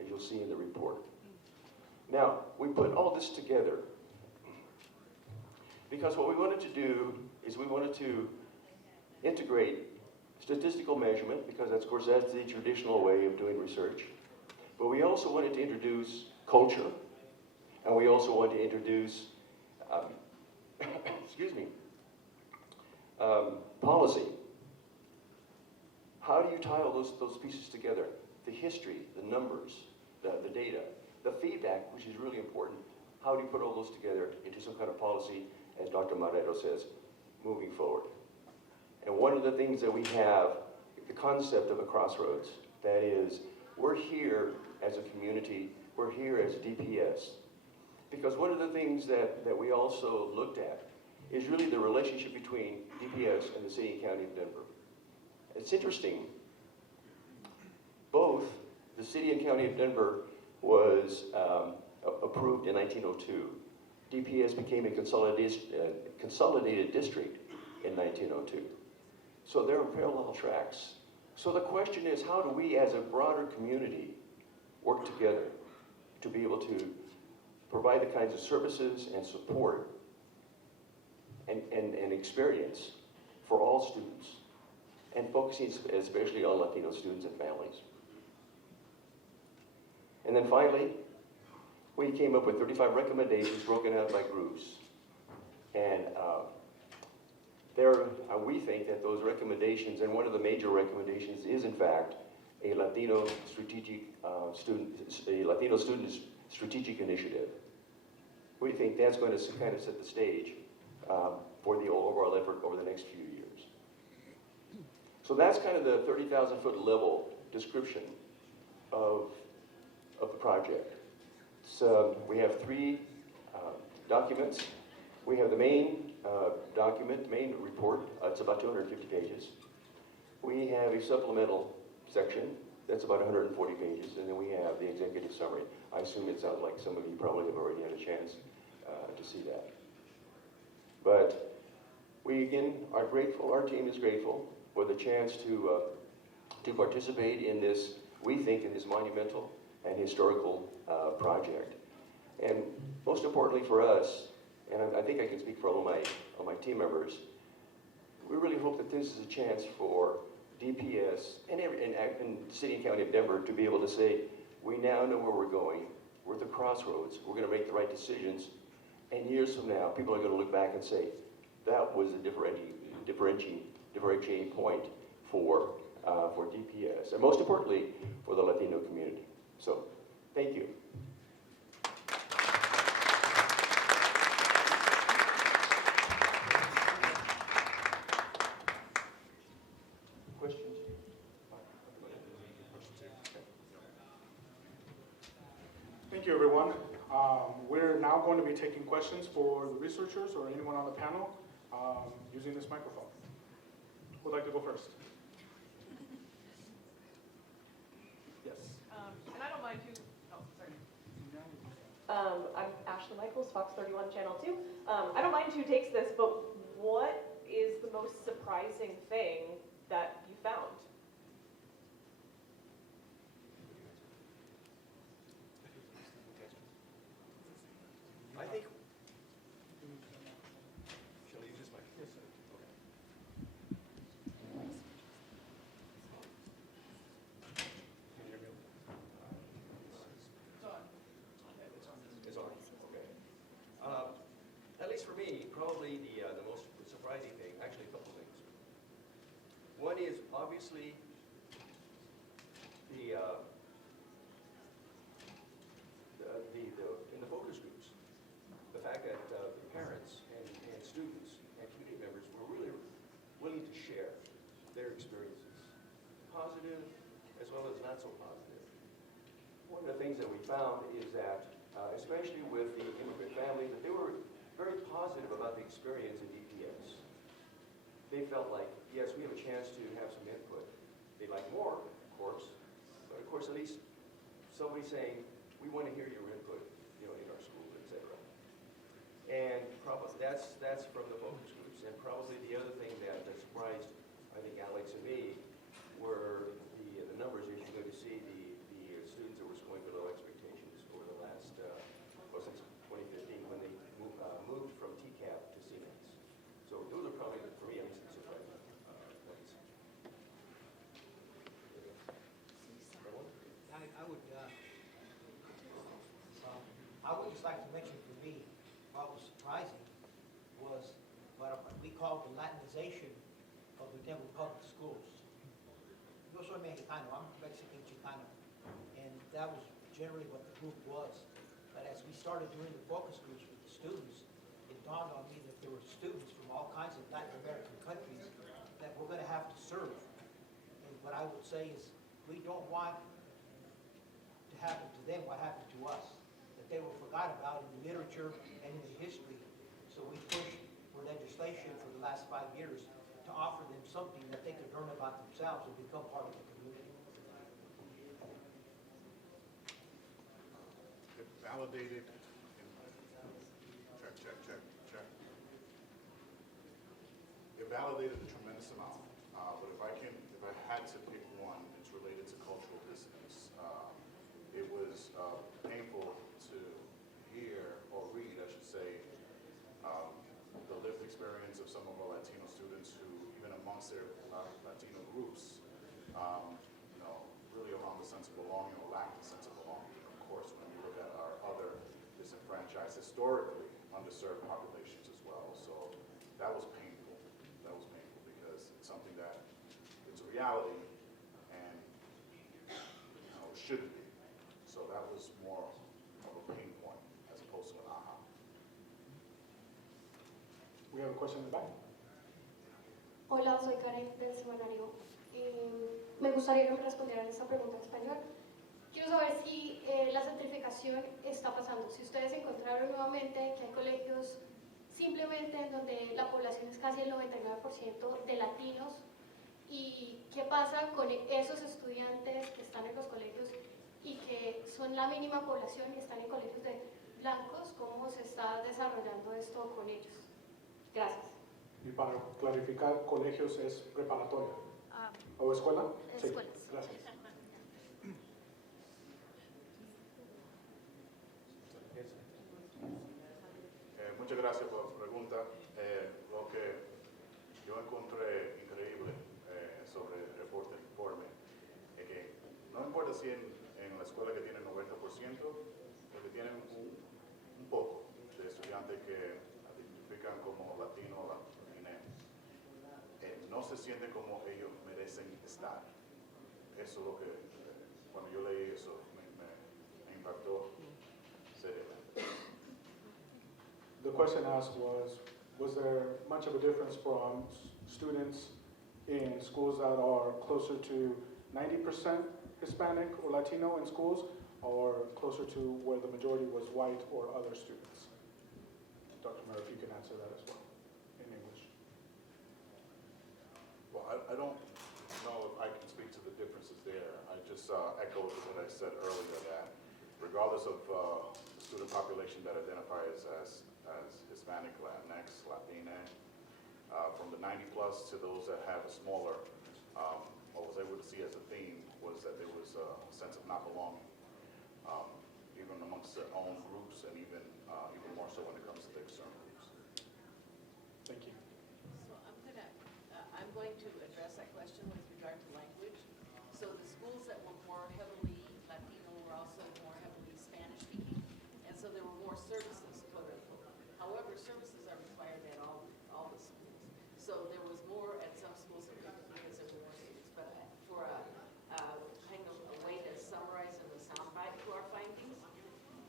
as you'll see in the report. Now, we put all this together because what we wanted to do is we wanted to integrate statistical measurement, because of course that's the traditional way of doing research. But we also wanted to introduce culture, and we also wanted to introduce policy. How do you tie all those pieces together? The history, the numbers, the data, the feedback, which is really important. How do you put all those together into some kind of policy, as Dr. Marrero says, moving forward? And one of the things that we have, the concept of a crossroads, that is, we're here as a community, we're here as DPS. Because one of the things that we also looked at is really the relationship between DPS and the city and county of Denver. It's interesting. Both the city and county of Denver was approved in 1902. DPS became a consolidated district in 1902. So they're on parallel tracks. So the question is, how do we as a broader community work together to be able to provide the kinds of services and support and experience for all students, and focusing especially on Latino students and families. And then finally, we came up with 35 recommendations broken out by groups. And we think that those recommendations, and one of the major recommendations is in fact a Latino student strategic initiative. We think that's going to kind of set the stage for the overall effort over the next few years. So that's kind of the 30,000-foot level description of the project. So we have three documents. We have the main document, main report. It's about 250 pages. We have a supplemental section that's about 140 pages, and then we have the executive summary. I assume it sounds like some of you probably have already had a chance to see that. But we again are grateful. Our team is grateful for the chance to participate in this. We think in this monumental and historical project, and most importantly for us, and I think I can speak for all of my team members, we really hope that this is a chance for DPS and City and County of Denver to be able to say, we now know where we're going. We're at the crossroads. We're going to make the right decisions. And years from now, people are going to look back and say, that was the differentiating point for DPS, and most importantly, for the Latino community. So, thank you. Questions? Thank you, everyone. We're now going to be taking questions for the researchers or anyone on the panel using this microphone. Who would like to go first? Yes. And I don't mind who, I'm Ashley Michaels, Fox 31 Channel 2. I don't mind who takes this, but what is the most surprising thing that you found? positive about the experience in DPS. They felt like, yes, we have a chance to have some input. They'd like more, of course, but of course, at least somebody saying, we want to hear your input, in our school, etc. And probably that's from the focus groups. And probably the other thing that surprised, I think, Alex and me, were the numbers. As you're going to see, the students that were scoring below expectations over the last, since 2015, when they moved from TCAP to CMAX. So those are probably, for me, at least, the surprising points. I would just like to mention for me, what was surprising was what we call the Latinization of the Denver public schools. Yo soy mexicano, I'm Mexican Chicano, and that was generally what the group was. But as we started doing the focus groups with the students, it dawned on me that there were students from all kinds of Latin American countries that we're going to have to serve. And what I would say is, we don't want to happen to them what happened to us, that they were forgot about in the literature and in the history. So we pushed for legislation for the last 5 years to offer them something that they could learn about themselves and become part of the community. It validated, check. It validated a tremendous amount, but if I had to pick one, it's related to cultural dissonance. It was painful to hear, or read, I should say, the lived experience of some of our Latino students who, even amongst their Latino groups, really around the sense of belonging or lack the sense of belonging. Of course, when you look at our other disenfranchised, historically underserved populations as well. So that was painful. That was painful because it's something that it's a reality and it shouldn't be. So that was more of a pain point as opposed to an aha. We have a question in the back. Hola, soy Karen del semanario. Me gustaría que me respondieran esta pregunta en español. Quiero saber si la certificación está pasando, si ustedes encontraron nuevamente que hay colegios simplemente en donde la población es casi el 99% de latinos, y qué pasa con esos estudiantes que están en los colegios y que son la mínima población y están en colegios de blancos, cómo se está desarrollando esto con ellos. Gracias. Y para clarificar, colegios es preparatoria. ¿O escuela? Sí, Escuelas. gracias. Muchas gracias por la pregunta. Lo que yo encontré increíble sobre el reporte, el informe, es que no importa si en la escuela que tiene 90%, o que tienen un poco de estudiantes que identifican como latino o latineo, no se sienten como ellos merecen estar. Eso es lo que, cuando yo leí eso, me impactó seriamente. The question asked was there much of a difference from students in schools that are closer to 90% Hispanic or Latino in schools, or closer to where the majority was white or other students? Dr. Murray, if you can answer that as well, in English. Well, I don't know if I can speak to the differences there. I just echoed what I said earlier, that regardless of the student population that identifies as Hispanic, Latinx, Latina, from the 90 plus to those that have a smaller, what I was able to see as a theme was that there was a sense of not belonging, even amongst their own groups, and even more so when it comes to the external groups. Thank you. So I'm going to address that question with regard to language. So the schools that were more heavily Latino were also more heavily Spanish speaking, and so there were more services, quote unquote. However, services are required at all the schools. So there was more at some schools because there were more students. But for a kind of a way to summarize in the soundbite to our findings,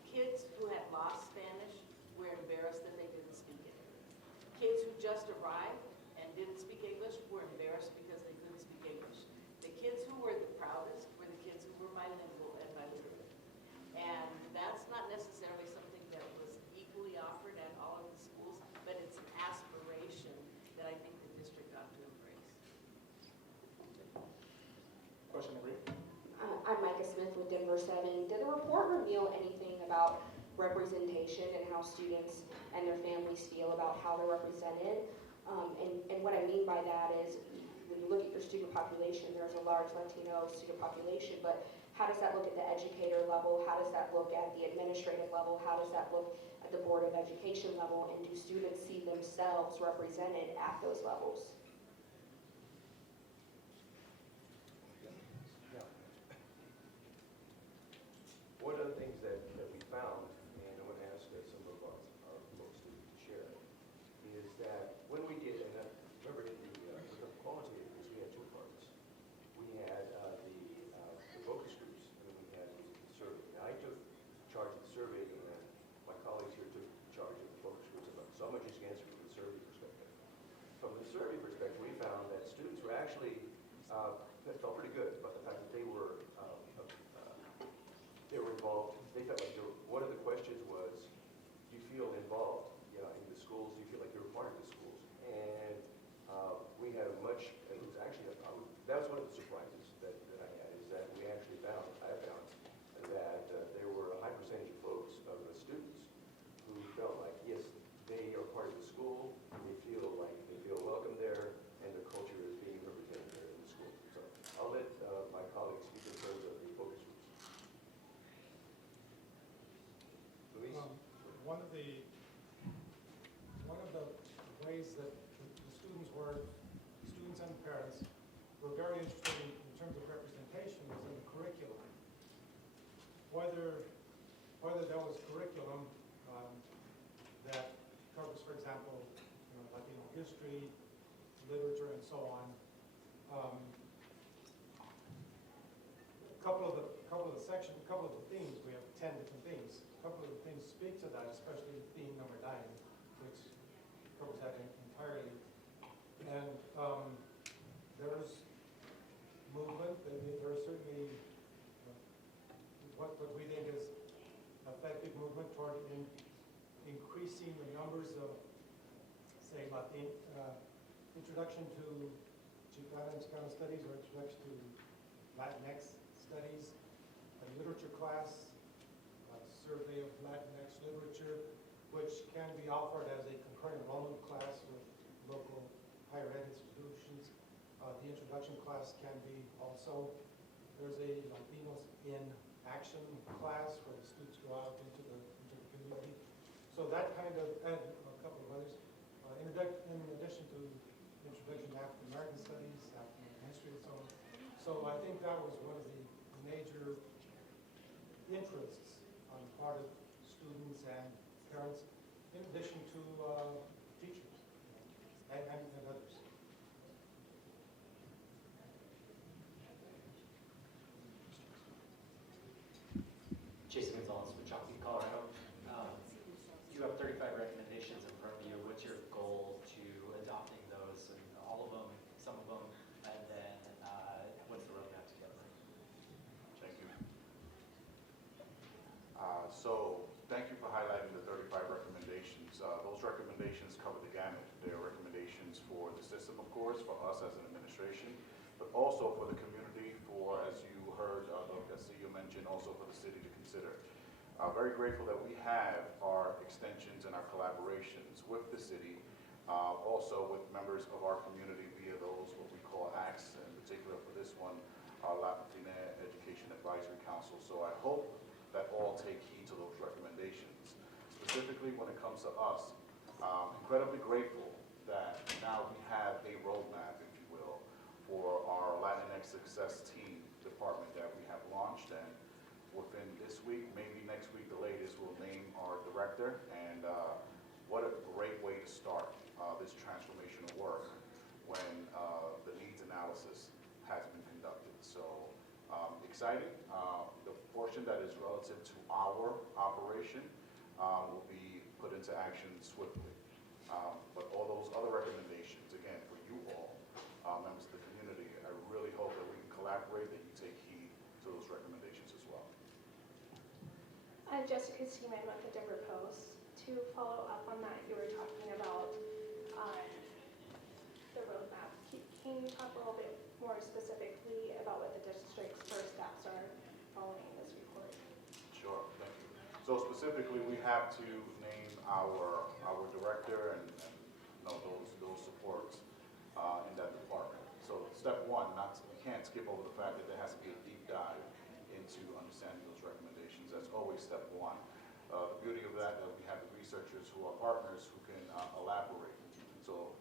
kids number 7, did the report reveal anything about representation and how students and their families feel about how they're represented? And what I mean by that is, when you look at your student population, there's a large Latino student population, but how does that look at the educator level? How does that look at the administrative level? How does that look at the Board of Education level? And do students see themselves represented at those levels? One of the things that we found, and I want to ask some of our folks to share, is that when we did, and remember with the qualitative, because we had 2 departments. We had the focus groups, and then we had the survey. Now, I took charge of the survey, and then my colleagues here took charge of the focus groups. So I'm going to just answer from the survey perspective. From the survey perspective, we found that students were actually felt pretty good about the fact that they were involved. They felt like one of the questions was, do you feel involved, in the schools? Do you feel like you're a part of the schools? And we had it was actually, that was one of the surprises that I had, is that I found that there were a high percentage of folks, of the students, who felt like, yes, they are part of the school, and they feel welcome there, and the culture is being represented there in the school. So I'll let my colleagues speak in terms of the focus groups. One of the ways that the students and parents were very interested in terms of representation was in the curriculum. Whether there was curriculum that covers, for example, Latino history, literature, and so on. A couple of the themes, we have 10 different themes. A couple of the themes speak to that, especially theme number 9, which covers that entirely. And there's movement. There's certainly what we think is effective movement toward increasing the numbers of, say, introduction to Chicana and Chicano studies, or introduction to Latinx studies, a literature class, a survey of Latinx literature, which can be offered as a concurrent enrollment class with local higher ed institutions. The introduction class can be also, there's a Latinos in Action class where the students go out into the community. So that kind of, and a couple of others, in addition to introduction to African American studies, African American history, and so on. So I think that was one of the major interests on the part of students and parents, in addition to teachers and others. Jason Gonzalez with Choctaw, Colorado. You have 35 recommendations in front of you. What's your goal to adopting those, and all of them, some of them, and then what's the roadmap to get them? Thank you. So thank you for highlighting the 35 recommendations. Those recommendations cover the gamut. They are recommendations for the system, of course, for us as an administration, but also for the community, for, as you heard Dr. Castillo mention, also for the city to consider. Very grateful that we have our extensions and our collaborations with the city, also with members of our community via those what we call ACTS, in particular for this one, our Latina Education Advisory Council. So I hope that all take heed to those recommendations. Specifically when it comes to us, incredibly grateful that now we have a roadmap, if you will, for our Latinx Success Team department that we have launched, and within this week, maybe next week the latest, we'll name our director. And what a great way to start this transformational work when the needs analysis has been conducted. So exciting. The portion that is relative to our operation will be put into action swiftly. But all those other recommendations, again, for you all, members of the community, I really hope that we can collaborate, that you take heed to those recommendations as well. I'm Jessica Seaman with the Denver Post. To follow up on that, you were talking about the roadmap. Can you talk a little bit more specifically about what the district's first steps are following this report? specifically, we have to name our director and those supports in that department. So step one, you can't skip over the fact that there has to be a deep dive into understanding those recommendations. That's always step one. The beauty of that we have the researchers who are partners who can elaborate. So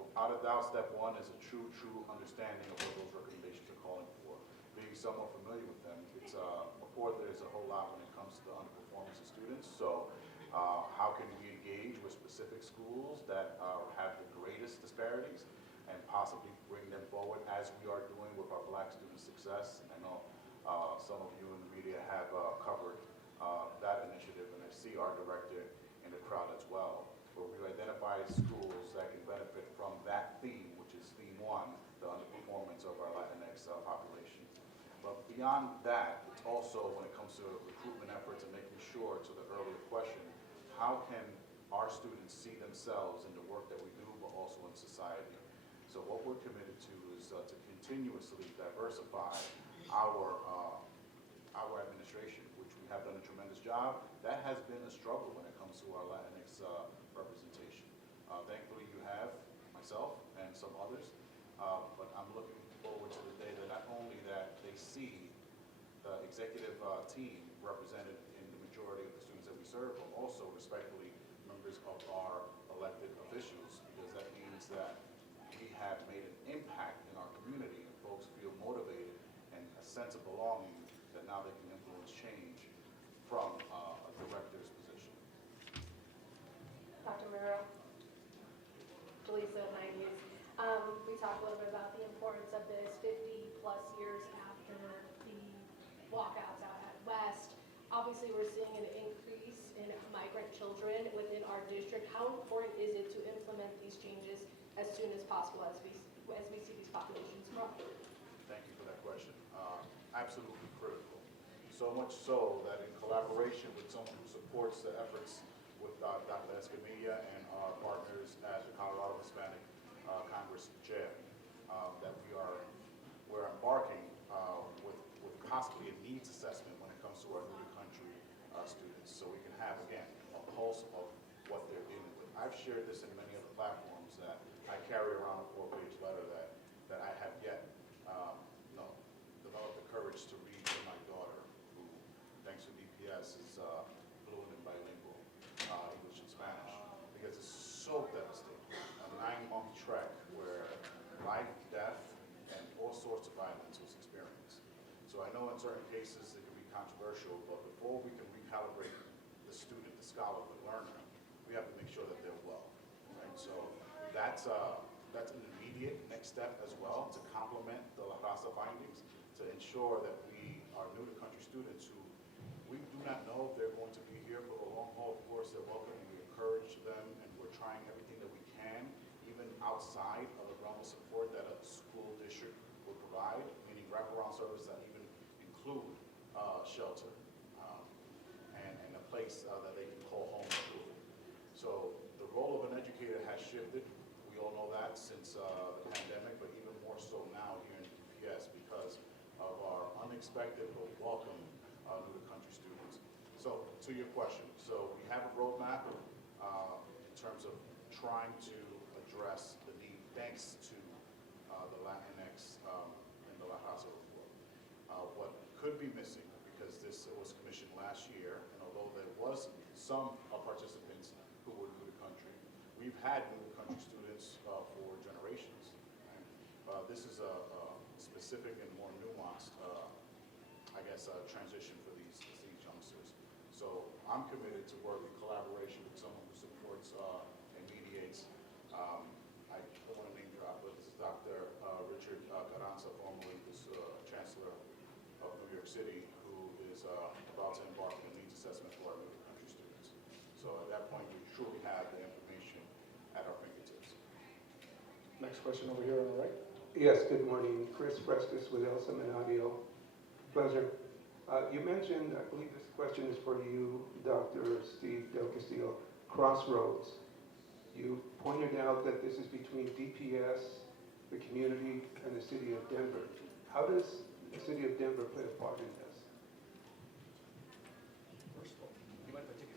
without a doubt, step one is a true understanding of what those recommendations are calling for. Being somewhat familiar with them, it's before there's a whole lot when it comes to the underperformance of students. So how can we engage with specific schools that have the greatest disparities and possibly bring them forward as we are doing with our Black student success? I know some of you in the media have covered that initiative, and I see our director in the crowd as well, where we identify schools that can benefit from that theme, which is theme one, the underperformance of our Latinx population. But beyond that, it's also when it comes to recruitment efforts and making sure, to the earlier question, how can our students see themselves in the work that we do, but also in society? So what we're committed to is to continuously diversify our administration, which we have done a tremendous job. That has been a struggle when it comes to our Latinx representation. Thankfully, you have myself and some others, but I'm looking forward to the day that not only that they see the executive team represented in the majority of the students that we serve, but also respectfully members of our elected officials, because that means that we have made an impact in our community and folks feel motivated and a sense of belonging that now they can influence change from a director's position. Dr. Murrow, Delisa, 90s. We talked a little bit about the importance of this 50-plus years after the walkouts out at West. Obviously, we're seeing an increase in migrant children within our district. How important is it to implement these changes as soon as possible as we see these populations grow? Thank you for that question. Absolutely critical. So much so that in collaboration with someone who supports the efforts with Dr. Escamilla and our partners at the Colorado Hispanic Congress Chair, that we're embarking with possibly a needs assessment when it comes to our new to country students, so we can have, again, a pulse of what they're dealing with. I've shared this in many other platforms that I carry around a 4-page letter that I have yet developed the courage to read to my daughter, who, thanks to DPS, is fluent and bilingual, English and Spanish, because it's so devastating. A 9-month trek where life, death, and all sorts of violence was experienced. So I know in certain cases it can be controversial, but before we can recalibrate the student, the scholar, the learner, we have to make sure that they're well. Right? So that's an immediate next step as well, to complement the La Raza findings, to ensure that our new to country students who we do not know if they're going to be here for the long haul. Of course, they're welcome, and we encourage them, and we're trying everything that we can, even outside of the realm of support that a school district will provide, meaning wraparound services that even include shelter and a place that they can call home truly. So the role of an educator has shifted. We all know that since the pandemic, but even more so now here in DPS because of our unexpected but welcome new to country students. So to your question, so we have a roadmap in terms of trying to address the need thanks to the Latinx and the La Raza Report. What could be missing, because this was commissioned last year, and although there was some participants who were new to country, we've had new to country students for generations. Right? This is a specific and more nuanced, transition for these youngsters. So I'm committed to work in collaboration with someone who supports and mediates. I don't want to name drop, but this is Dr. Richard Carranza, formerly this Chancellor of New York City, who is about to embark on a needs assessment for our new country students. So at that point, we truly have the information at our fingertips. Next question over here on the right. Yes, good morning. Chris Frescus with El Seminario. Pleasure. You mentioned, I believe this question is for you, Dr. Steve Del Castillo, crossroads. You pointed out that this is between DPS, the community, and the city of Denver. How does the city of Denver play a part in this? You want to take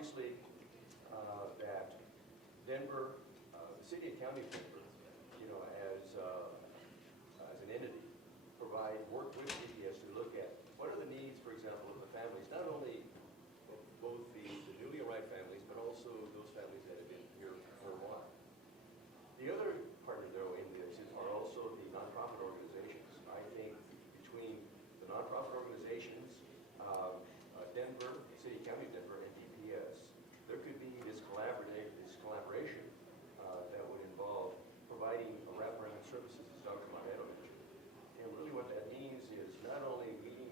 obviously, that Denver, the city and county of Denver, as an entity, work with DPS to look at what are the needs, for example, of the families, not only of both the newly arrived families, but also those families that have been here for a while. The other partner, though, in this are also the nonprofit organizations. I think between the nonprofit organizations, Denver, City County of Denver, and DPS, there could be this collaboration that would involve providing wraparound services, as Dr. Marrero mentioned. And really what that means is not only meeting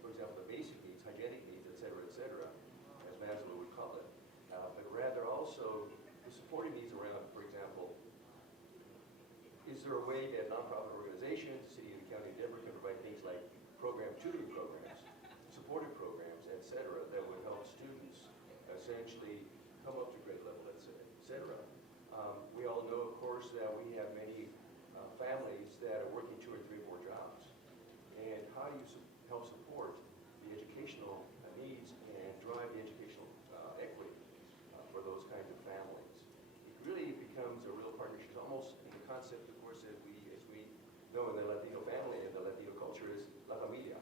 for example, the basic needs, hygienic needs, et cetera, as Maslow would call it, but rather also the supporting needs around, for example, is there a way that nonprofit organizations, City and County of Denver can provide things like tutoring programs, supportive programs, et cetera, that would help students essentially come up to grade level, et cetera. We all know, of course, that we have many families that are working 2 or 3 or 4 jobs. And how do you help support the educational needs and drive the educational equity for those kinds of families? It really becomes a real partnership, almost in the concept, of course, that we know in the Latino family and the Latino culture is la familia.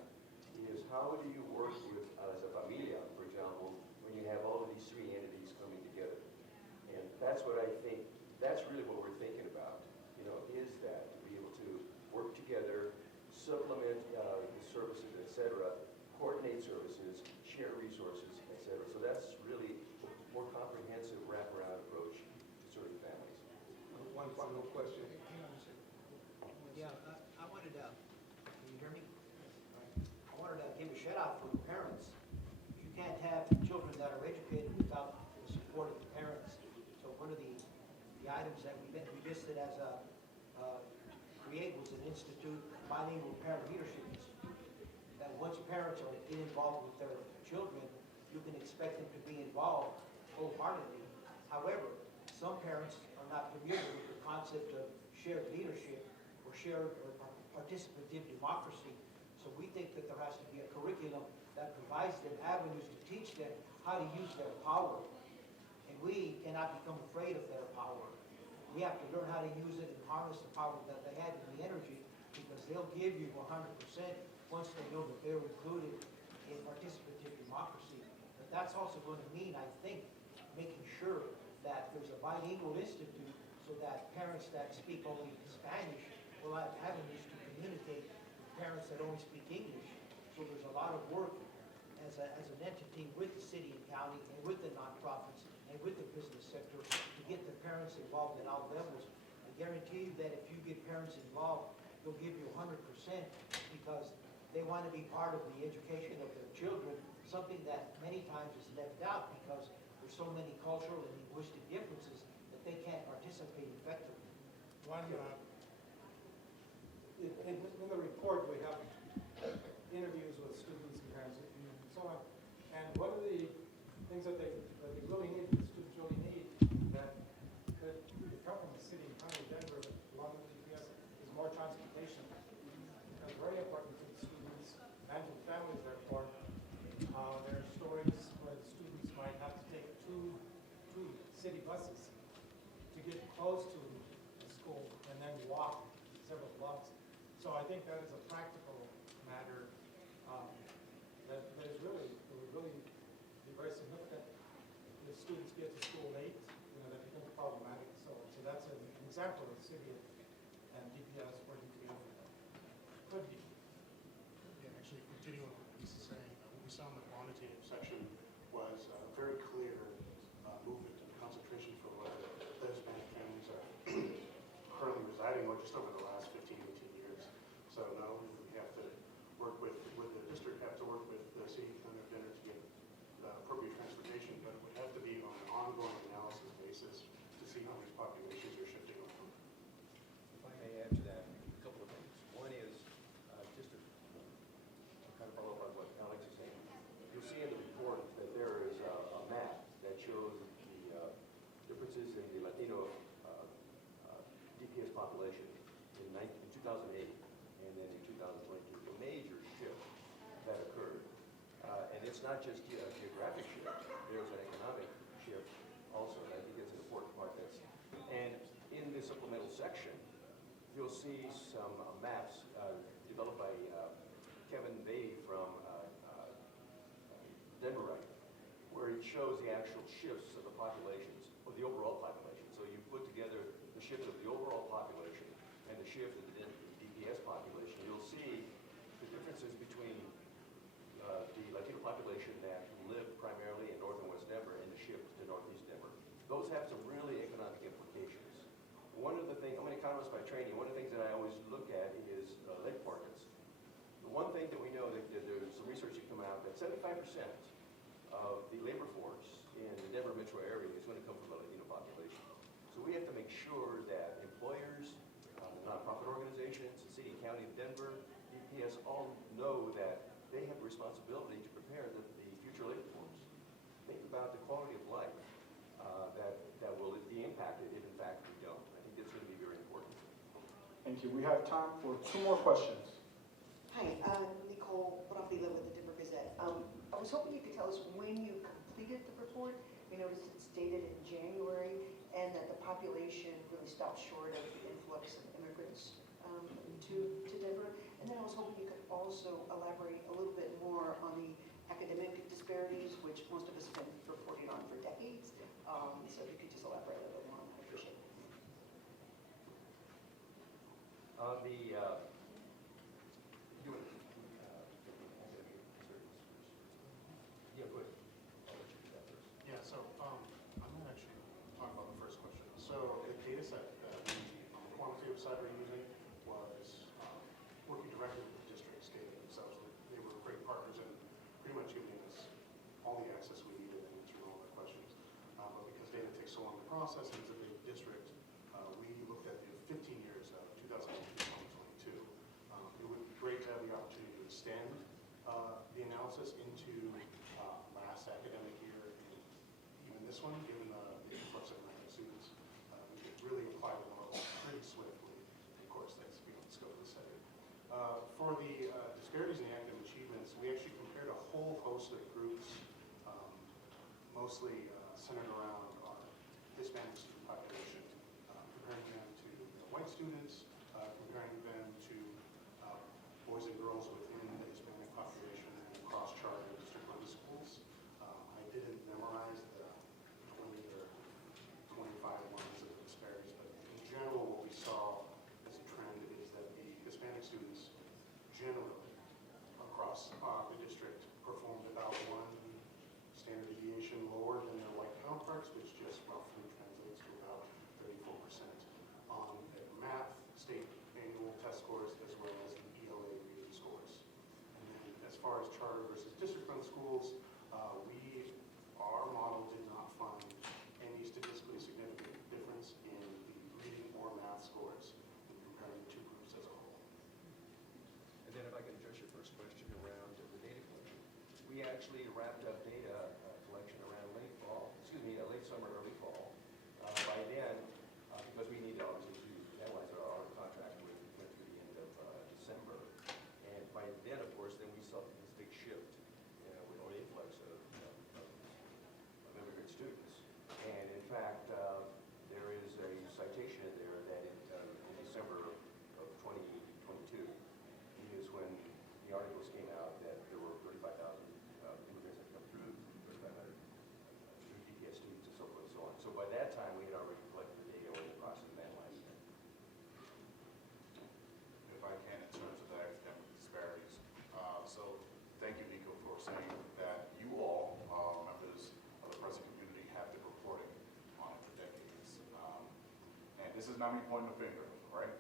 Is how do you work with, as a familia, for example, when you have all of these 3 entities coming together? And that's what I think, that's really what we're thinking about, is that to be able to work together, supplement the services, et cetera, coordinate services, share resources, et cetera. So that's really a more comprehensive wraparound approach to serving families. One final question. Yeah, I wanted to, can you hear me? I wanted to give a shout out for the parents. You can't have children that are educated without the support of the parents. So one of the items that we listed as create was an institute, bilingual parent leadership institute. That once parents are involved with their children, you can expect them to be involved wholeheartedly. However, some parents are not familiar with the concept of shared leadership or shared or participative democracy. So we think that there has to be a curriculum that provides them avenues to teach them how to use their power. And we cannot become afraid of their power. We have to learn how to use it and harness the power that they have and the energy, because they'll give you 100% once they know that they're included in participative democracy. But that's also going to mean, I think, making sure that there's a bilingual institute so that parents that speak only Spanish will have avenues to communicate with parents that only speak English. So there's a lot of work as an entity with the city and county and with the nonprofits and with the business sector to get the parents involved at all levels. I guarantee you that if you get parents involved, they'll give you 100% because they want to be part of the education of their children, something that many times is left out because there's so many cultural and linguistic differences that they can't participate effectively. In the report, we have interviews with students and parents and so on. And one of the things that they really need, the students really need, that could come from the city and county of Denver, along with DPS, is more transportation. It's very important to the students and to the families, therefore. There are stories where the students might have to take two city buses to get close to the school and then walk several blocks. So I think that is a practical matter that would really be very significant. If students get to school late, that becomes problematic. So that's an example of the city and DPS working together. Could be. Yeah, actually, continuing what Lisa's saying, what we saw in the quantitative section was a very clear movement and concentration for where the Hispanic families are currently residing, or just over the last 15, 18 years. So now we have to work with the district, have to work with the city and their dinner to get appropriate transportation, but it would have to be on an ongoing analysis basis to see how these populations are shifting over. If I may add to that, a couple of things. One is, just to kind of follow up on what Alex is saying, you'll see in the report that there is a map that shows the differences in the Latino DPS population in 2008 and then in 2022. A major shift that occurred. And it's not just a geographic shift. There's an you'll see some maps developed by Kevin Bay from Denver, where it shows the actual shifts of the populations, of the overall population. So you put together the shift of the overall population and the shift of the DPS population. You'll see the differences between the Latino population that live primarily in North and West Denver and the shift to Northeast Denver. Those have some really economic implications. One of the things, I'm an economist by training, one of the things that I always look at is labor markets. The one thing that we know, that there's some research that come out, that 75% of the labor force in the Denver metro area is going to come from the Latino population. So we have to make sure that employers, nonprofit organizations, the city and county of Denver, DPS all know that they have a responsibility to prepare the future labor force. Think about the quality of life that will be impacted if in fact we don't. I think that's going to be very important. Thank you. We have time for 2 more questions. Hi, Nicole Profila with the Denver Gazette. I was hoping you could tell us when you completed the report. We noticed it's dated in January and that the population really stopped short of the influx of immigrants to Denver. And then I was hoping you could also elaborate a little bit more on the academic disparities, which most of us have been reporting on for decades. So if you could just elaborate a little bit more on that, I appreciate it. Yeah, so I'm going to actually talk about the first question. So the data set that we, on the quantitative side, we're using was working directly with the districts, data themselves. They were great partners in pretty much giving us all the access we needed and answering all our questions. But because data takes so long to process and it's a big district, we looked at the 15 years of 2000 to 2022. It would be great to have the opportunity to extend the analysis into last academic year and even this one, given the influx of American students. We could really apply the models pretty swiftly. Of course, that's beyond the scope of the study. For the disparities in the academic achievements, we actually compared a whole host of groups, mostly centered around our Hispanic student population, comparing them to white students, comparing them to boys and girls within the Hispanic population and cross-charter district-run schools. I didn't memorize the 20 or 25 lines of disparities, but in general, what we saw as a trend is that the Hispanic students generally across the district performed about 1 standard deviation lower than their white counterparts, which just roughly translates to about 34% on their math, state annual test scores, as well as the ELA reading scores. And then as far as charter versus district-run schools, our model did not find any statistically significant difference in the reading or math scores in comparing the 2 groups as a whole. And then if I can address your first question around the data collection. We actually wrapped up data collection around late summer, early fall. By then, because we need obviously to analyze our contract went through the end of December. And by then, of course, then we saw this big shift with all the influx of immigrant students. And in fact, there is a citation there that in December of 2022 is when the articles came out that there were 35,000 immigrants that come through, 3,500 DPS students and so forth and so on. So by that time, we had already collected the data in the process of analyzing it. If I can, in terms of the academic disparities. So thank you, Nico, for saying that you all, members of the press and community, have been reporting on it for decades. And this is not me pointing the finger, right?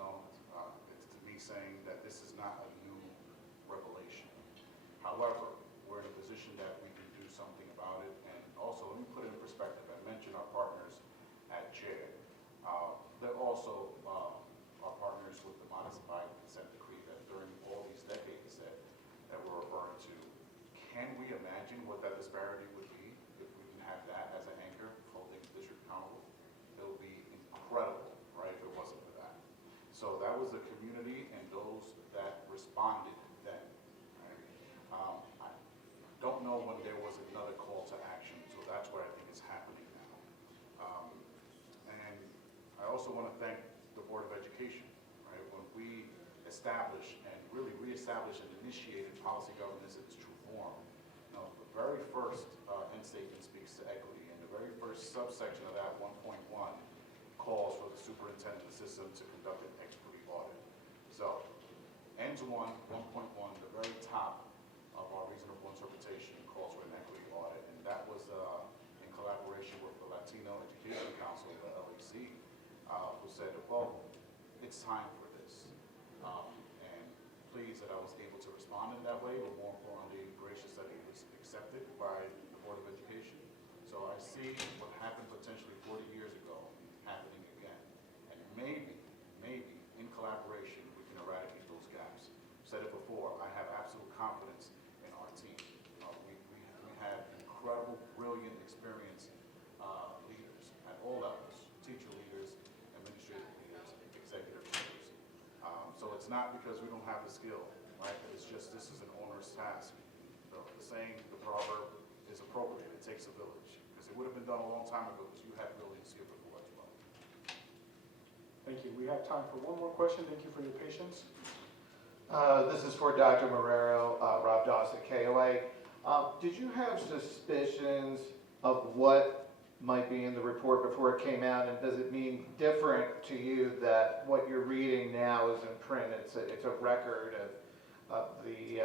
No, it's to me saying that this is not a new revelation. However, we're in a position that we can do something about it. And also, let me put it in perspective. I mentioned our partners at JAG. They're also our partners with the modified consent decree that during all these decades that we're referring to. Can we imagine what that disparity would be if we can have that as an anchor holding the district accountable? It would be incredible, right, if it wasn't for that. So that was the community and those that respect subsection of that, 1.1, calls for the superintendent of the system to conduct an equity audit. So, end 1.1, the very top of our reasonable interpretation calls for an equity audit, and that was in collaboration with the Latino Education Council, the LLC, who said, well, it's time for this. And pleased that I was able to respond in that way, but more importantly, gracious that it was accepted by the Board of Education. So I see what happened potentially 40 years ago happening again. And maybe, in collaboration, we can eradicate those gaps. I've said it before, I have absolute confidence in our team. We have incredible, brilliant, experienced leaders at all levels, teacher leaders, administrative leaders, executive leaders. So it's not because we don't have the skill, right? It's just this is an onerous task. The saying, the proverb is appropriate. It takes a village. Because it would have been done a long time ago because you had brilliant skill before as well. Thank you. We have time for one more question. Thank you for your patience. This is for Dr. Marrero, Rob Dawson, KOA. Did you have suspicions of what might be in the report before it came out, and does it mean different to you that what you're reading now is in print? It's a record of the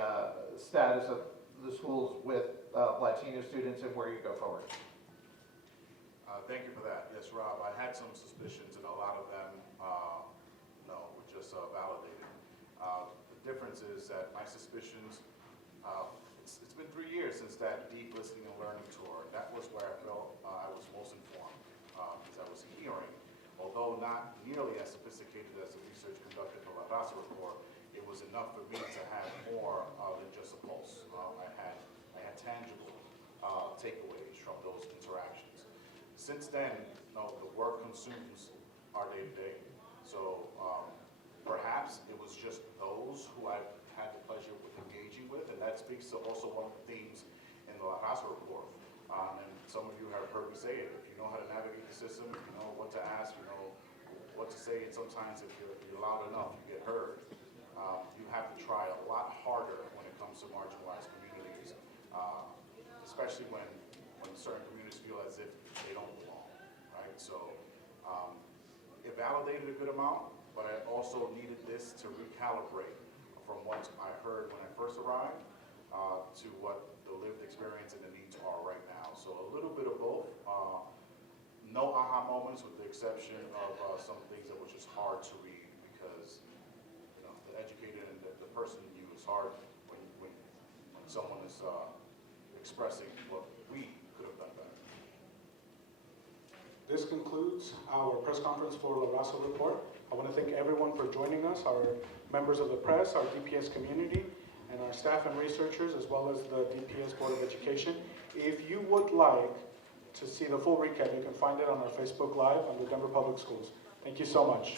status of the schools with Latino students and where you go forward. Thank you for that. Yes, Rob, I had some suspicions, and a lot of them, were just validated. The difference is that my suspicions, it's been 3 years since that deep listening and learning tour. That was where I felt I was most informed, because I was hearing, although not nearly as sophisticated as the research conducted for the Raza Report, it was enough for me to have more than just a pulse. I had tangible takeaways from those interactions. Since then, the work consumes our day-to-day. So perhaps it was just those who I've had the pleasure with engaging with, and that speaks to also one of the themes in the Raza Report. And some of you have heard me say it. If you know how to navigate the system, if you know what to ask, you know what to say, and sometimes if you're loud enough, you get heard. You have to try a lot harder when it comes to marginalized communities, especially when certain communities feel as if they don't belong, right? So it validated a good amount, but I also needed this to recalibrate from what I heard when I first arrived to what the lived experience and the needs are right now. So a little bit of both. No aha moments, with the exception of some things that were just hard to read, because the educated and the person in you is hard when someone is expressing what we could have done better. This concludes our press conference for the Raza Report. I want to thank everyone for joining us, our members of the press, our DPS community, and our staff and researchers, as well as the DPS Board of Education. If you would like to see the full recap, you can find it on our Facebook Live on the Denver Public Schools. Thank you so much.